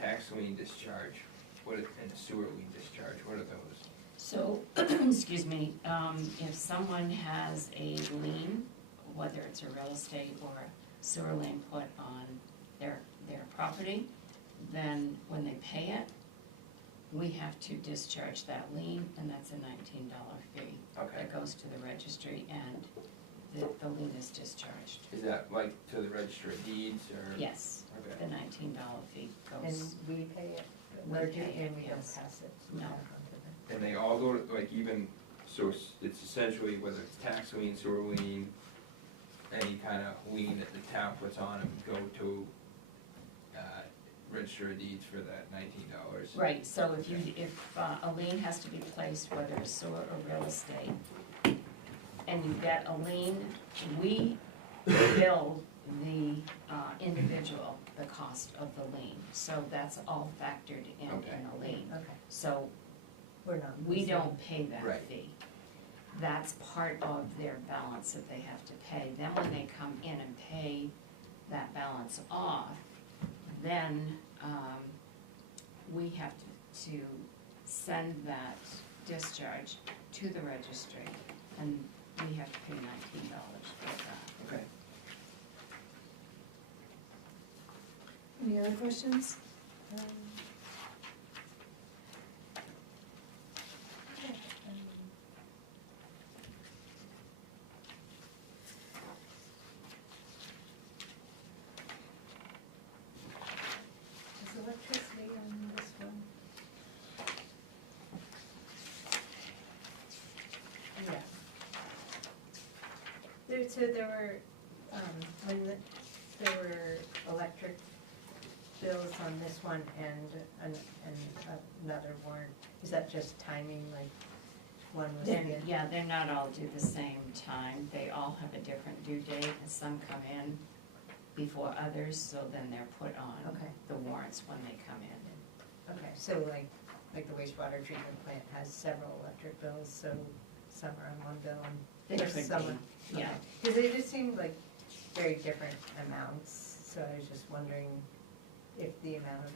Tax lien discharge, and sewer lien discharge, what are those? So, excuse me, if someone has a lien, whether it's a real estate or a sewer lien put on their property, then when they pay it, we have to discharge that lien, and that's a $19 fee. Okay. That goes to the registry, and the lien is discharged. Is that like to the register of deeds or? Yes, the Okay. $19 fee And goes, we pay it, We or pay it, and we don't yes. pass it No. back onto them. And they all go to, like even, so it's essentially whether it's tax lien, sewer lien, any kind of lien that the town puts on them, go to, register of deeds for that $19. right, so if a lien has to be placed, whether it's sewer or real estate, and you get a lien, we bill the individual the cost of the lien. So that's all factored in Okay. a lien. Okay, So we're not. we losing. don't pay that Right. fee. That's part of their balance that they have to pay. Then when they come in and pay that balance off, then we have to send that discharge to the registry, and we have to pay $19 for that. Okay. Any other questions? Okay, is electricity on this one? Yeah. There were, there were electric bills on this one and another warrant. Is that just timing, like one was the? Yeah, they're not all due the same time. They all have a different due date, and some come in before others, so then they're put on Okay. the warrants when they come in. Okay, so like the wastewater treatment plant has several electric bills, so some are on one bill and They there's could some. be, yeah. Because they just seemed like very different amounts, so I was just wondering if the amount of,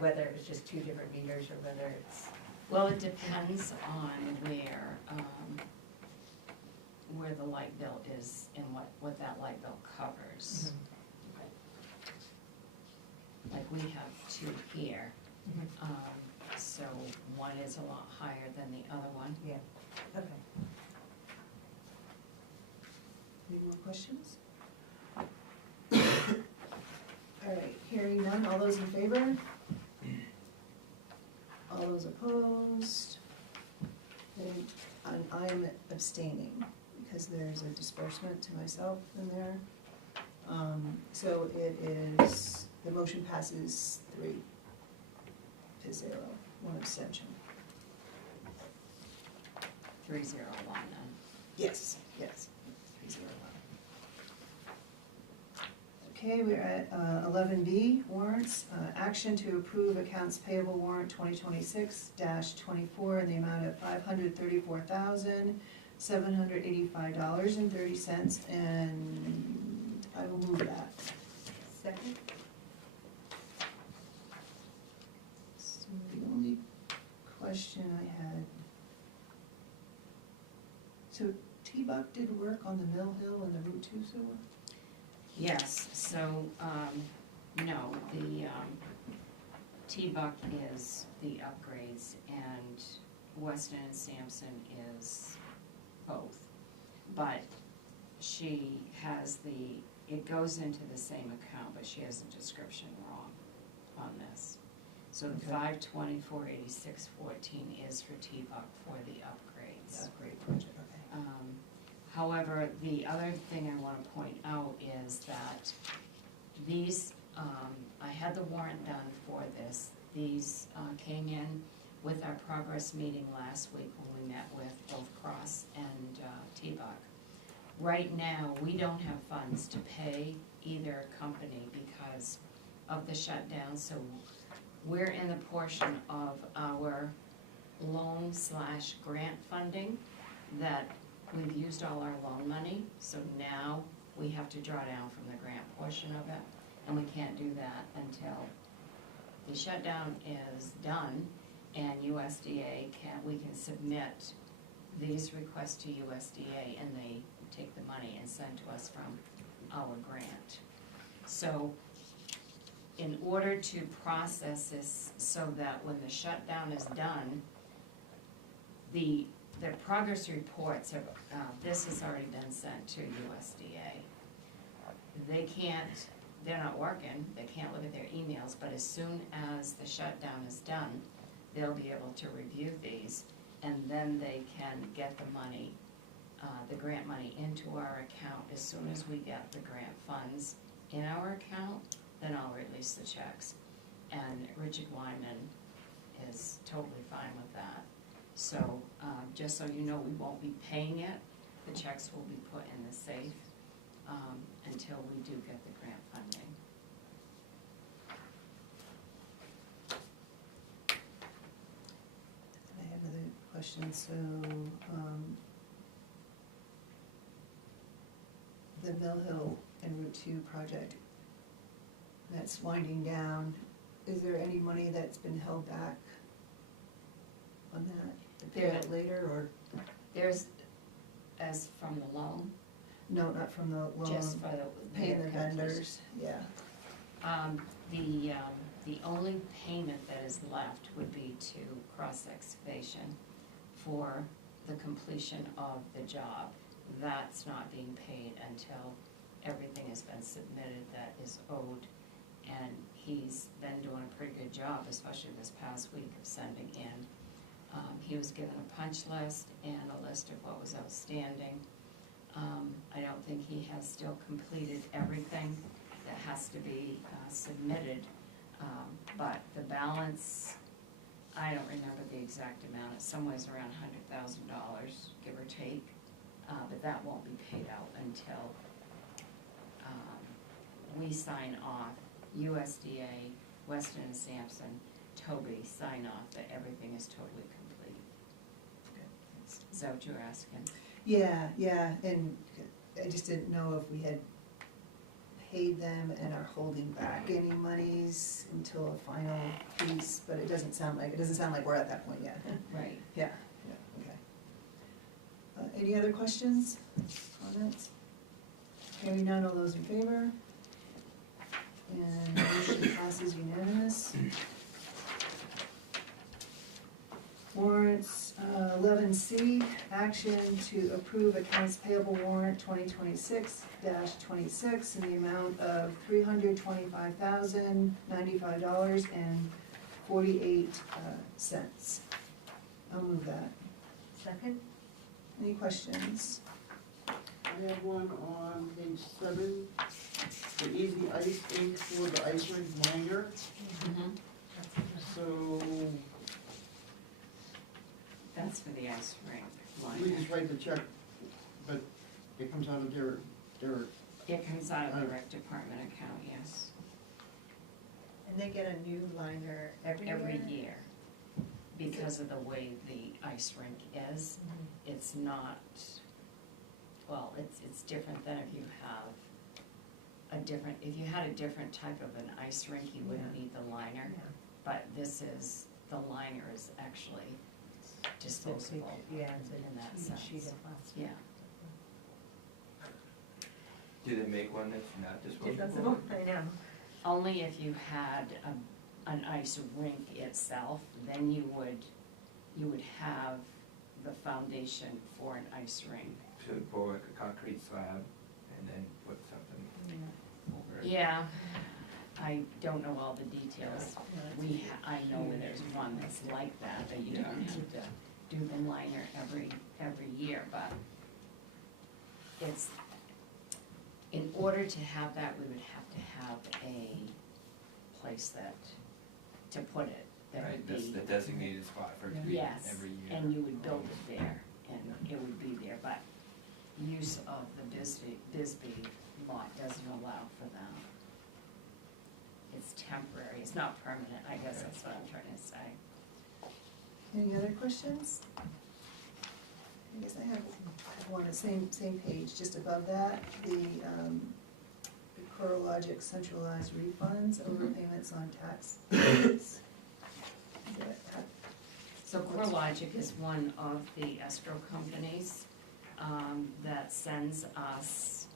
whether it was just two different meters or whether it's. Well, it depends on where the light bill is and what that light bill covers. Like we have two here, so one is a lot higher than the other one. Yeah, okay. Any more questions? All right, hearing none, all those in favor? All those opposed? And I am abstaining because there's a disbursement to myself in there. So it is, the motion passes 3-0, one abstention. 301 then. Yes, 3-0. Okay, we're at 11B, warrants. Action to approve accounts payable warrant 2026-24 in the amount of $534,785.30, and I will move that. Second? So the only question I had, so T-Buck did work on the Mill Hill and the Route 2 sewer? Yes, so, no, the T-Buck is the upgrades, and Weston and Sampson is both. But she has it goes into the same account, but she has the description wrong on this. So the Okay. 524.86.14 is for T-Buck for the upgrades. Great project, okay. However, the other thing I want to point out is that these, I had the warrant done for this. These came in with our progress meeting last week when we met with both Cross and T-Buck. Right now, we don't have funds to pay either company because of the shutdown, so we're in the portion of our loan/grant funding that we've used all our loan money, so now we have to draw down from the grant portion of it, and we can't do that until the shutdown is done, and we can submit these requests to USDA, and they take the money and send to us from our grant. So, in order to process this so that when the shutdown is done, the progress reports have, this has already been sent to USDA. They're not working, they can't look at their emails, but as soon as the shutdown is done, they'll be able to review these, and then they can get the money, the grant money into our account. As soon as we get the grant funds in our account, then I'll release the checks. And Richard Wyman is totally fine with that. So, just so you know, we won't be paying it. The checks will be put in the safe until we do get the grant funding. I have another question, so, the Mill Hill and Route 2 project, that's winding down, is there any money that's been held back on that, to pay out later, or, There's, as from the loan, no, not from the just loan, for the. paying the companies. vendors, yeah, The only payment that is left would be to Cross Excavation for the completion of the job. That's not being paid until everything has been submitted that is owed. And he's been doing a pretty good job, especially this past week, of sending in. He was given a punch list and a list of what was outstanding. I don't think he has still completed everything that has to be submitted, but the balance, I don't remember the exact amount, it's somewhere around $100,000, give or take, but that won't be paid out until we sign off, USDA, Weston and Sampson, Toby sign off that everything is totally complete. Is that what you're asking? yeah, and I just didn't know if we had paid them and are holding back any monies until a final piece, but it doesn't sound like we're at that point yet. Right. Yeah, okay. Any other questions, comments? Hearing none, all those in favor? And motion passes unanimous. Warrants, 11C, action to approve accounts payable warrant 2026-26 in the amount of $325,095.48. I'll move that. Second? Any questions? I have one on page 7, the Easy Ice ink for the ice rink liner. So That's for the ice rink we liner. just write the check, but it comes out of their, It comes out of the rec department account, yes, And they get a new liner every year? every year. Because of the way the ice rink is, it's not, well, it's different than if you have if you had a different type of an ice rink, you wouldn't Yeah. need the liner. Yeah. But the liner is actually disposable Yeah, it's in that a sense. sheet of plastic. Yeah, Do they make one that's not disposable? Disposable, I know. only if you had an ice rink itself, then you would have the foundation for an ice rink. Should pour like a concrete slab and then put something over it? Yeah, I don't know all the details. I know there's one that's like that, but you don't have to do the liner every year, but it's, in order to have that, we would have to have a place to put it. That Right, would that's be, the designated spot for it to be yes, every year. and you would build it there, and it would be there, but use of the Bisbee lot doesn't allow for that. It's temporary, it's not permanent, I guess that's what I'm trying to say. Any other questions? I guess I have one same page, just above that, the CoreLogic centralized refunds, overpayments on tax payments. So CoreLogic is one of the escrow companies that sends us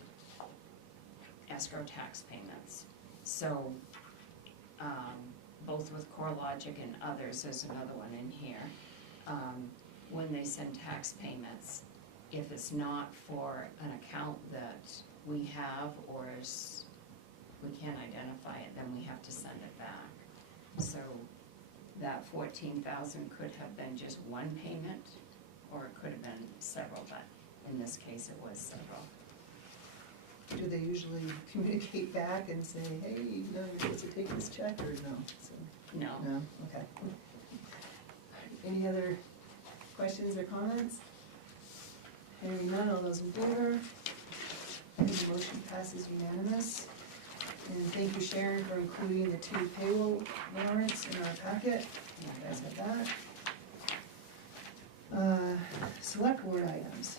escrow tax payments. So both with CoreLogic and others, there's another one in here, when they send tax payments, if it's not for an account that we have or is, we can't identify it, then we have to send it back. So that 14,000 could have been just one payment, or it could have been several, but in this case, it was several. Do they usually communicate back and say, hey, you know, you're supposed to take this check, or no? So, No. no, okay. Any other questions or comments? Hearing none, all those in favor? And the motion passes unanimous. And thank you, Sharon, for including the 2 payroll warrants in our packet. You guys have that. Select board items.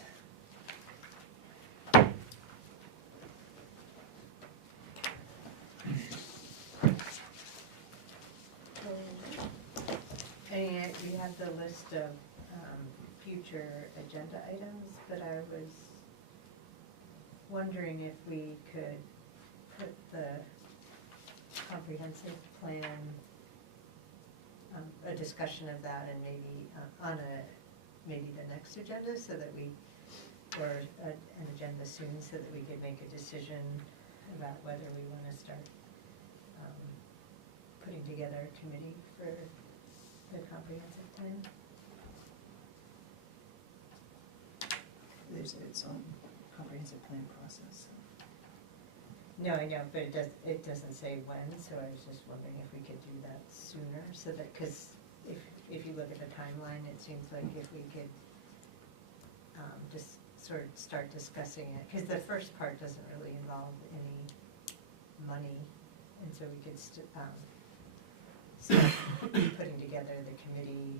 And we have the list of future agenda items, but I was wondering if we could put the comprehensive plan, a discussion of that, and maybe on maybe the next agenda, so that we, or an agenda soon, so that we could make a decision about whether we want to start putting together a committee for the comprehensive plan. There's its own comprehensive plan process. No, I know, but it doesn't say when, so I was just wondering if we could do that sooner, so that, because if you look at the timeline, it seems like if we could just sort of start discussing it, because the first part doesn't really involve any money, and so we could start putting together the committee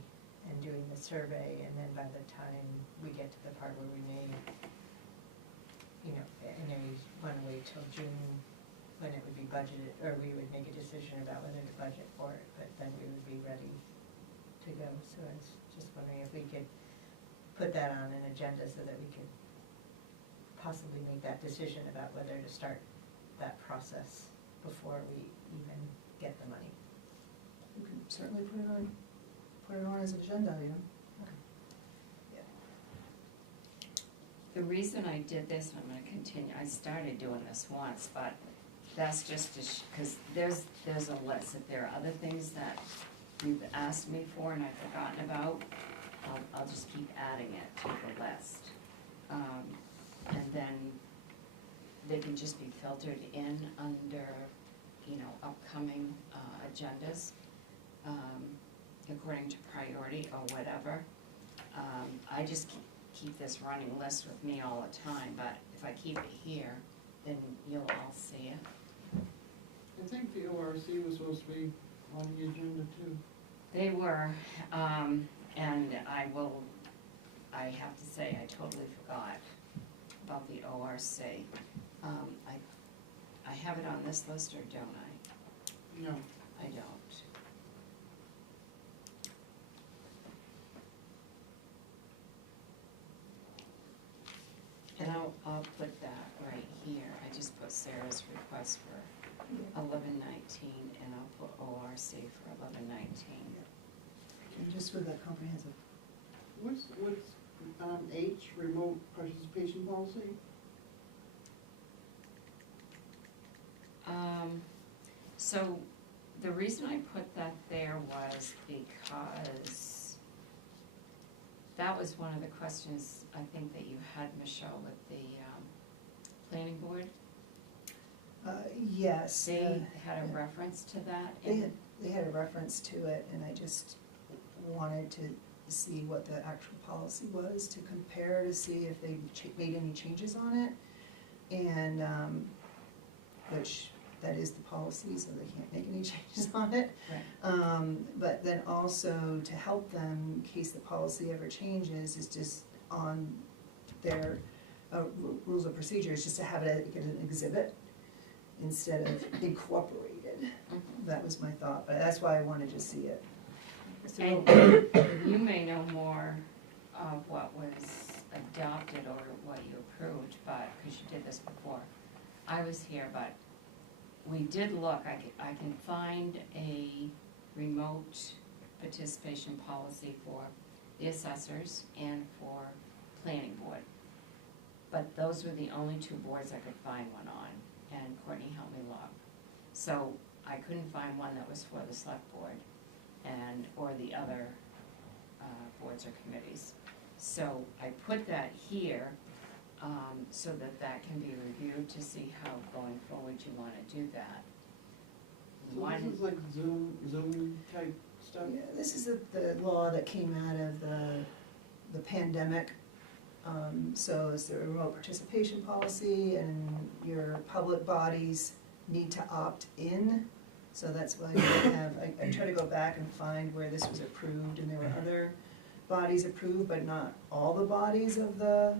and doing the survey, and then by the time we get to the part where we may, you know, and then we want to wait till June when it would be budgeted, or we would make a decision about whether to budget for it, but then we would be ready to go. So I was just wondering if we could put that on an agenda so that we could possibly make that decision about whether to start that process before we even get the money. You can certainly put it on as an agenda item. Yeah. The reason I did this, I'm gonna continue, I started doing this once, but that's just to, because there's a list. If there are other things that you've asked me for and I've forgotten about, I'll just keep adding it to the list. And then they can just be filtered in under, you know, upcoming agendas, according to priority or whatever. I just keep this running list with me all the time, but if I keep it here, then you'll all see it. I think the ORC was supposed to be on the agenda too. They were, and I have to say, I totally forgot about the ORC. I have it on this list, or don't I? No. I don't. And I'll put that right here. I just put Sarah's request for 1119, and I'll put ORC for 1119. And just with the comprehensive. What's H, remote participation policy? So the reason I put that there was because that was one of the questions I think that you had, Michelle, with the planning board. Yes. They had a reference to that. They had a reference to it, and I just wanted to see what the actual policy was, to compare, to see if they made any changes on it. And, which, that is the policy, so they can't make any changes on it. Right. But then also to help them, in case the policy ever changes, is just on their rules of procedure is just to have it as an exhibit instead of incorporated. That was my thought, but that's why I wanted to see it. So, And you may know more of what was adopted or what you approved, but, because you did this before. I was here, but we did look, I can find a remote participation policy for the assessors and for planning board. But those were the only two boards I could find one on, and Courtney helped me look. So I couldn't find one that was for the select board and, or the other boards or committees. So I put that here, so that that can be reviewed to see how going forward you wanna do that. So One, this is like Zoom type stuff? yeah, this is the law that came out of the pandemic. So it's the remote participation policy, and your public bodies need to opt in. So that's why you have, I try to go back and find where this was approved, and there were other bodies approved, but not all the bodies of the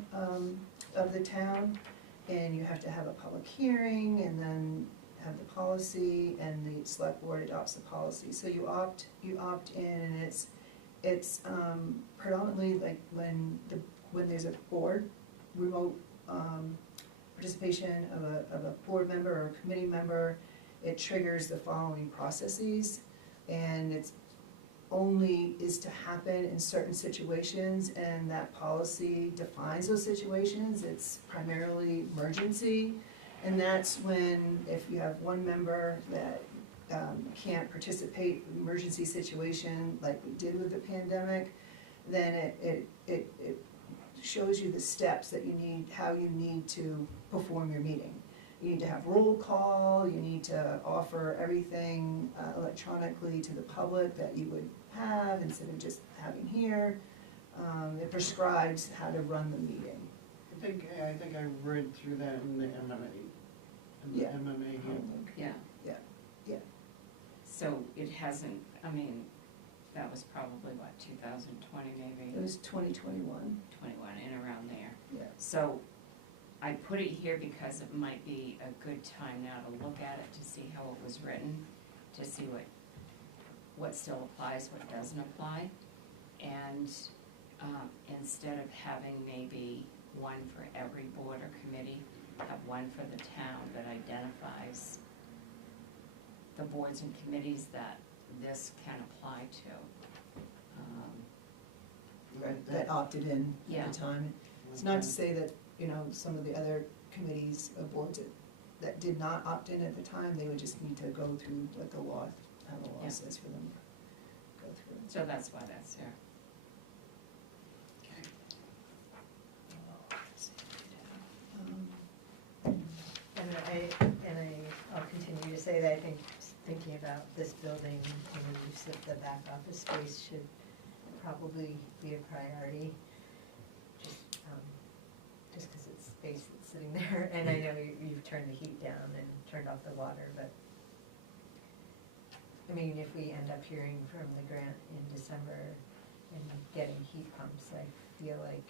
town. And you have to have a public hearing, and then have the policy, and the select board adopts the policy. So you opt in, and it's predominantly like when there's a board, remote participation of a board member or a committee member, it triggers the following processes, and it's only is to happen in certain situations, and that policy defines those situations. It's primarily emergency, and that's when, if you have one member that can't participate in emergency situation like we did with the pandemic, then it shows you the steps that you need, how you need to perform your meeting. You need to have roll call, you need to offer everything electronically to the public that you would have instead of just having here. It prescribes how to run the meeting. I think I read through that in the MMA, Yeah. MMA handbook. yeah. Yeah, yeah. So it hasn't, I mean, that was probably what, 2020 maybe? It was 2021, 21, in around there. yeah. So I put it here because it might be a good time now to look at it, to see how it was written, to see what still applies, what doesn't apply. And instead of having maybe one for every board or committee, have one for the town that identifies the boards and committees that this can apply to. That opted in Yeah. at the time. It's not to say that, you know, some of the other committees or boards that did not opt in at the time, they would just need to go through what the law, how the law Yeah. says for them to go through. So that's why that's there. I'll continue to say that I think thinking about this building and the use of the back office space should probably be a priority. Just because it's space that's sitting there, and I know you've turned the heat down and turned off the water, but I mean, if we end up hearing from the grant in December and getting heat pumps, I feel like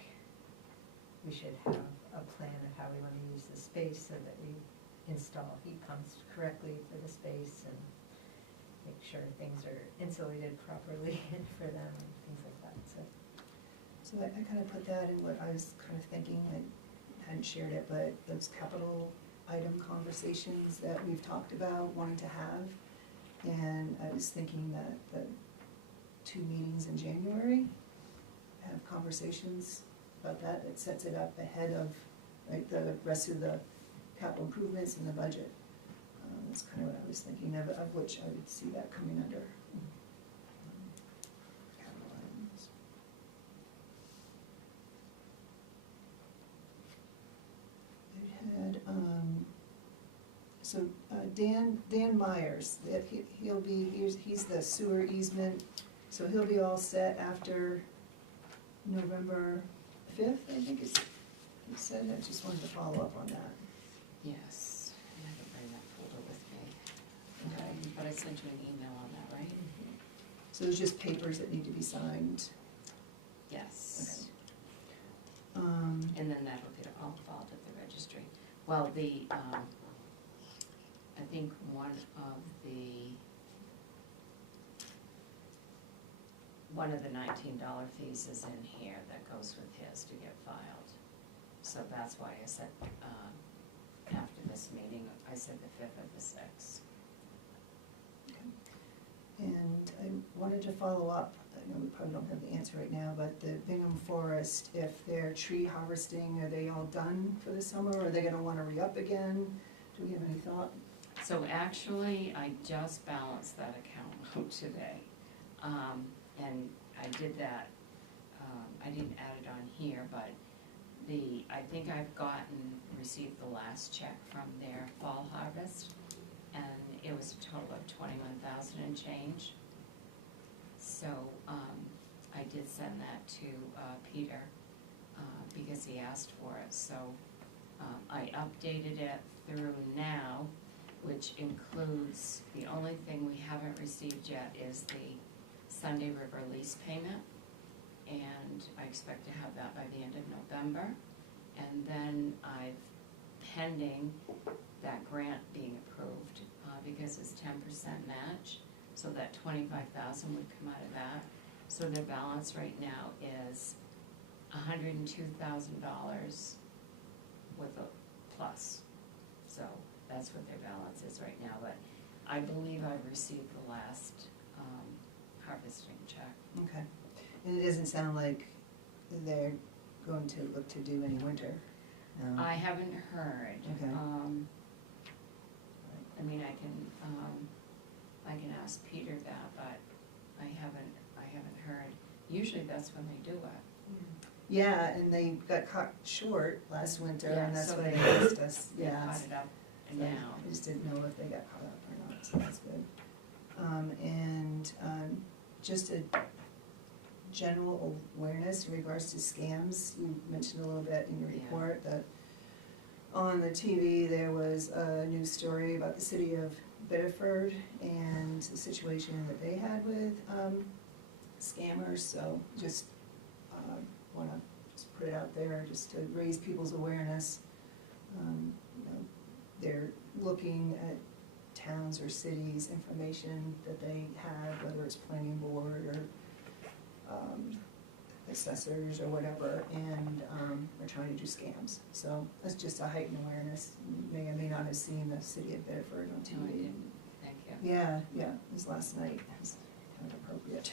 we should have a plan of how we want to use the space so that we install heat pumps correctly for the space and make sure things are insulated properly for them and things like that, so. So I kind of put that in what I was kind of thinking, I hadn't shared it, but those capital item conversations that we've talked about wanting to have. And I was thinking that the 2 meetings in January, have conversations about that. It sets it up ahead of, like, the rest of the capital improvements in the budget. That's kind of what I was thinking of which I would see that coming under. Capital items. It had, so Dan Myers, he's the sewer easement, so he'll be all set after November 5th, I think he said. I just wanted to follow up on that. Yes, I have to bring that folder with me. Okay. But I sent you an email on that, right? So there's just papers that need to be signed. Yes. Okay. And then that'll get all all filed at the registry. Well, I think one of the $19 fees is in here that goes with his to get filed. So that's why I said, after this meeting, I said the 5th or the 6th. And I wanted to follow up, I know we probably don't have the answer right now, but the Bingham Forest, if they're tree harvesting, are they all done for the summer, or are they gonna wanna re-up again? Do we have any thought? So actually, I just balanced that account out today. And I did that, I didn't add it on here, but I think I've received the last check from their fall harvest, and it was a total of 21,000 and change. So, I did send that to, Peter, because he asked for it, so, I updated it through now, which includes, the only thing we haven't received yet is the Sunday River lease payment, and I expect to have that by the end of November. And then pending that grant being approved, because it's 10% match, so that 25,000 would come out of that. So their balance right now is $102,000 with a plus. So that's what their balance is right now, but I believe I've received the last harvesting check. Okay, and it doesn't sound like they're going to look to do any winter? I haven't heard. Okay. I mean, I can ask Peter that, but I haven't heard. Usually that's when they do it. Yeah, and they got caught short last winter, Yeah, and that's so why they they- asked us, They yeah. caught it up So now. I just didn't know if they got caught up or not, so that's good. And just a general awareness in regards to scams, you mentioned a little bit in your Yeah. report that on the TV, there was a news story about the city of Biddeford and the situation that they had with scammers, so just wanna just put it out there, just to raise people's awareness. They're looking at towns or cities' information that they have, whether it's planning board or assessors or whatever, and are trying to do scams. So that's just a heightened awareness. You may or may not have seen the city of Bedford on No, I TV. didn't. Thank you. Yeah, it was last night. It was kind of appropriate.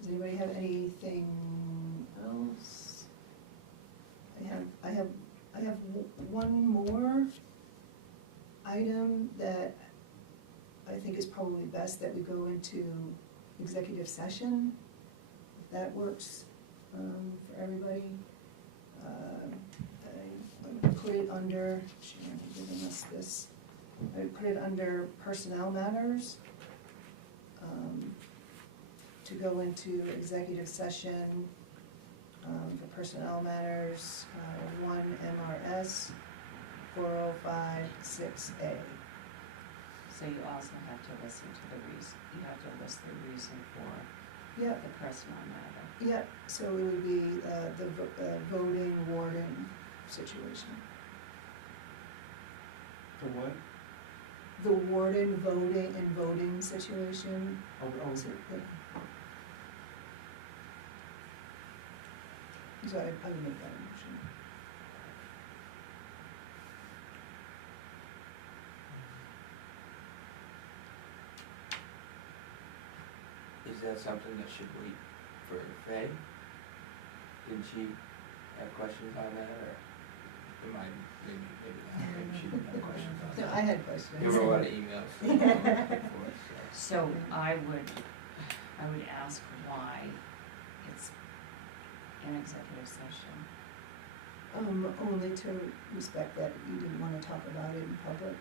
Does anybody have anything else? I have one more item that I think is probably best that we go into executive session, if that works for everybody. I'm gonna put it under, Sharon had given us this, I put it under personnel matters, to go into executive session for personnel matters, 1 MRS 4056A. So you also have to listen to the reason, you have to list the reason for Yep, the personnel matter. yep, so it would be the voting warden situation. For what? The warden voting situation. Oh, So, so I would make that a motion. Is that something that should wait for Faye? Didn't she have questions on that, or am I, maybe not, maybe she didn't have questions on No, that? I had questions. There were a lot of emails before, so. So I would ask why it's an executive session. Only to respect that you didn't wanna talk about it in public.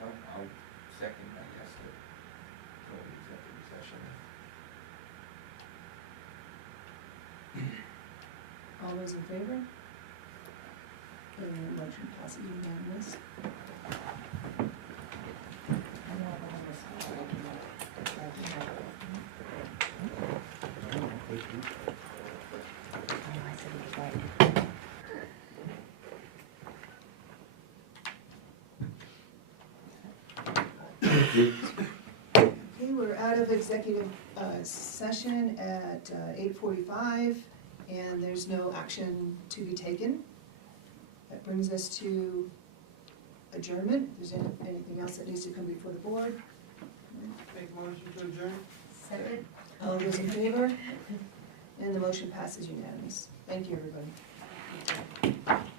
I'll second, I guess, to go to executive session. All those in favor? And the motion passes unanimous. I know, Okay, we're out of executive session at 8:45, and there's no action to be taken. That brings us to adjournment. If there's anything else that needs to come before the board? Make motion to adjourn? Second? All those in favor? And the motion passes unanimous. Thank you, everybody.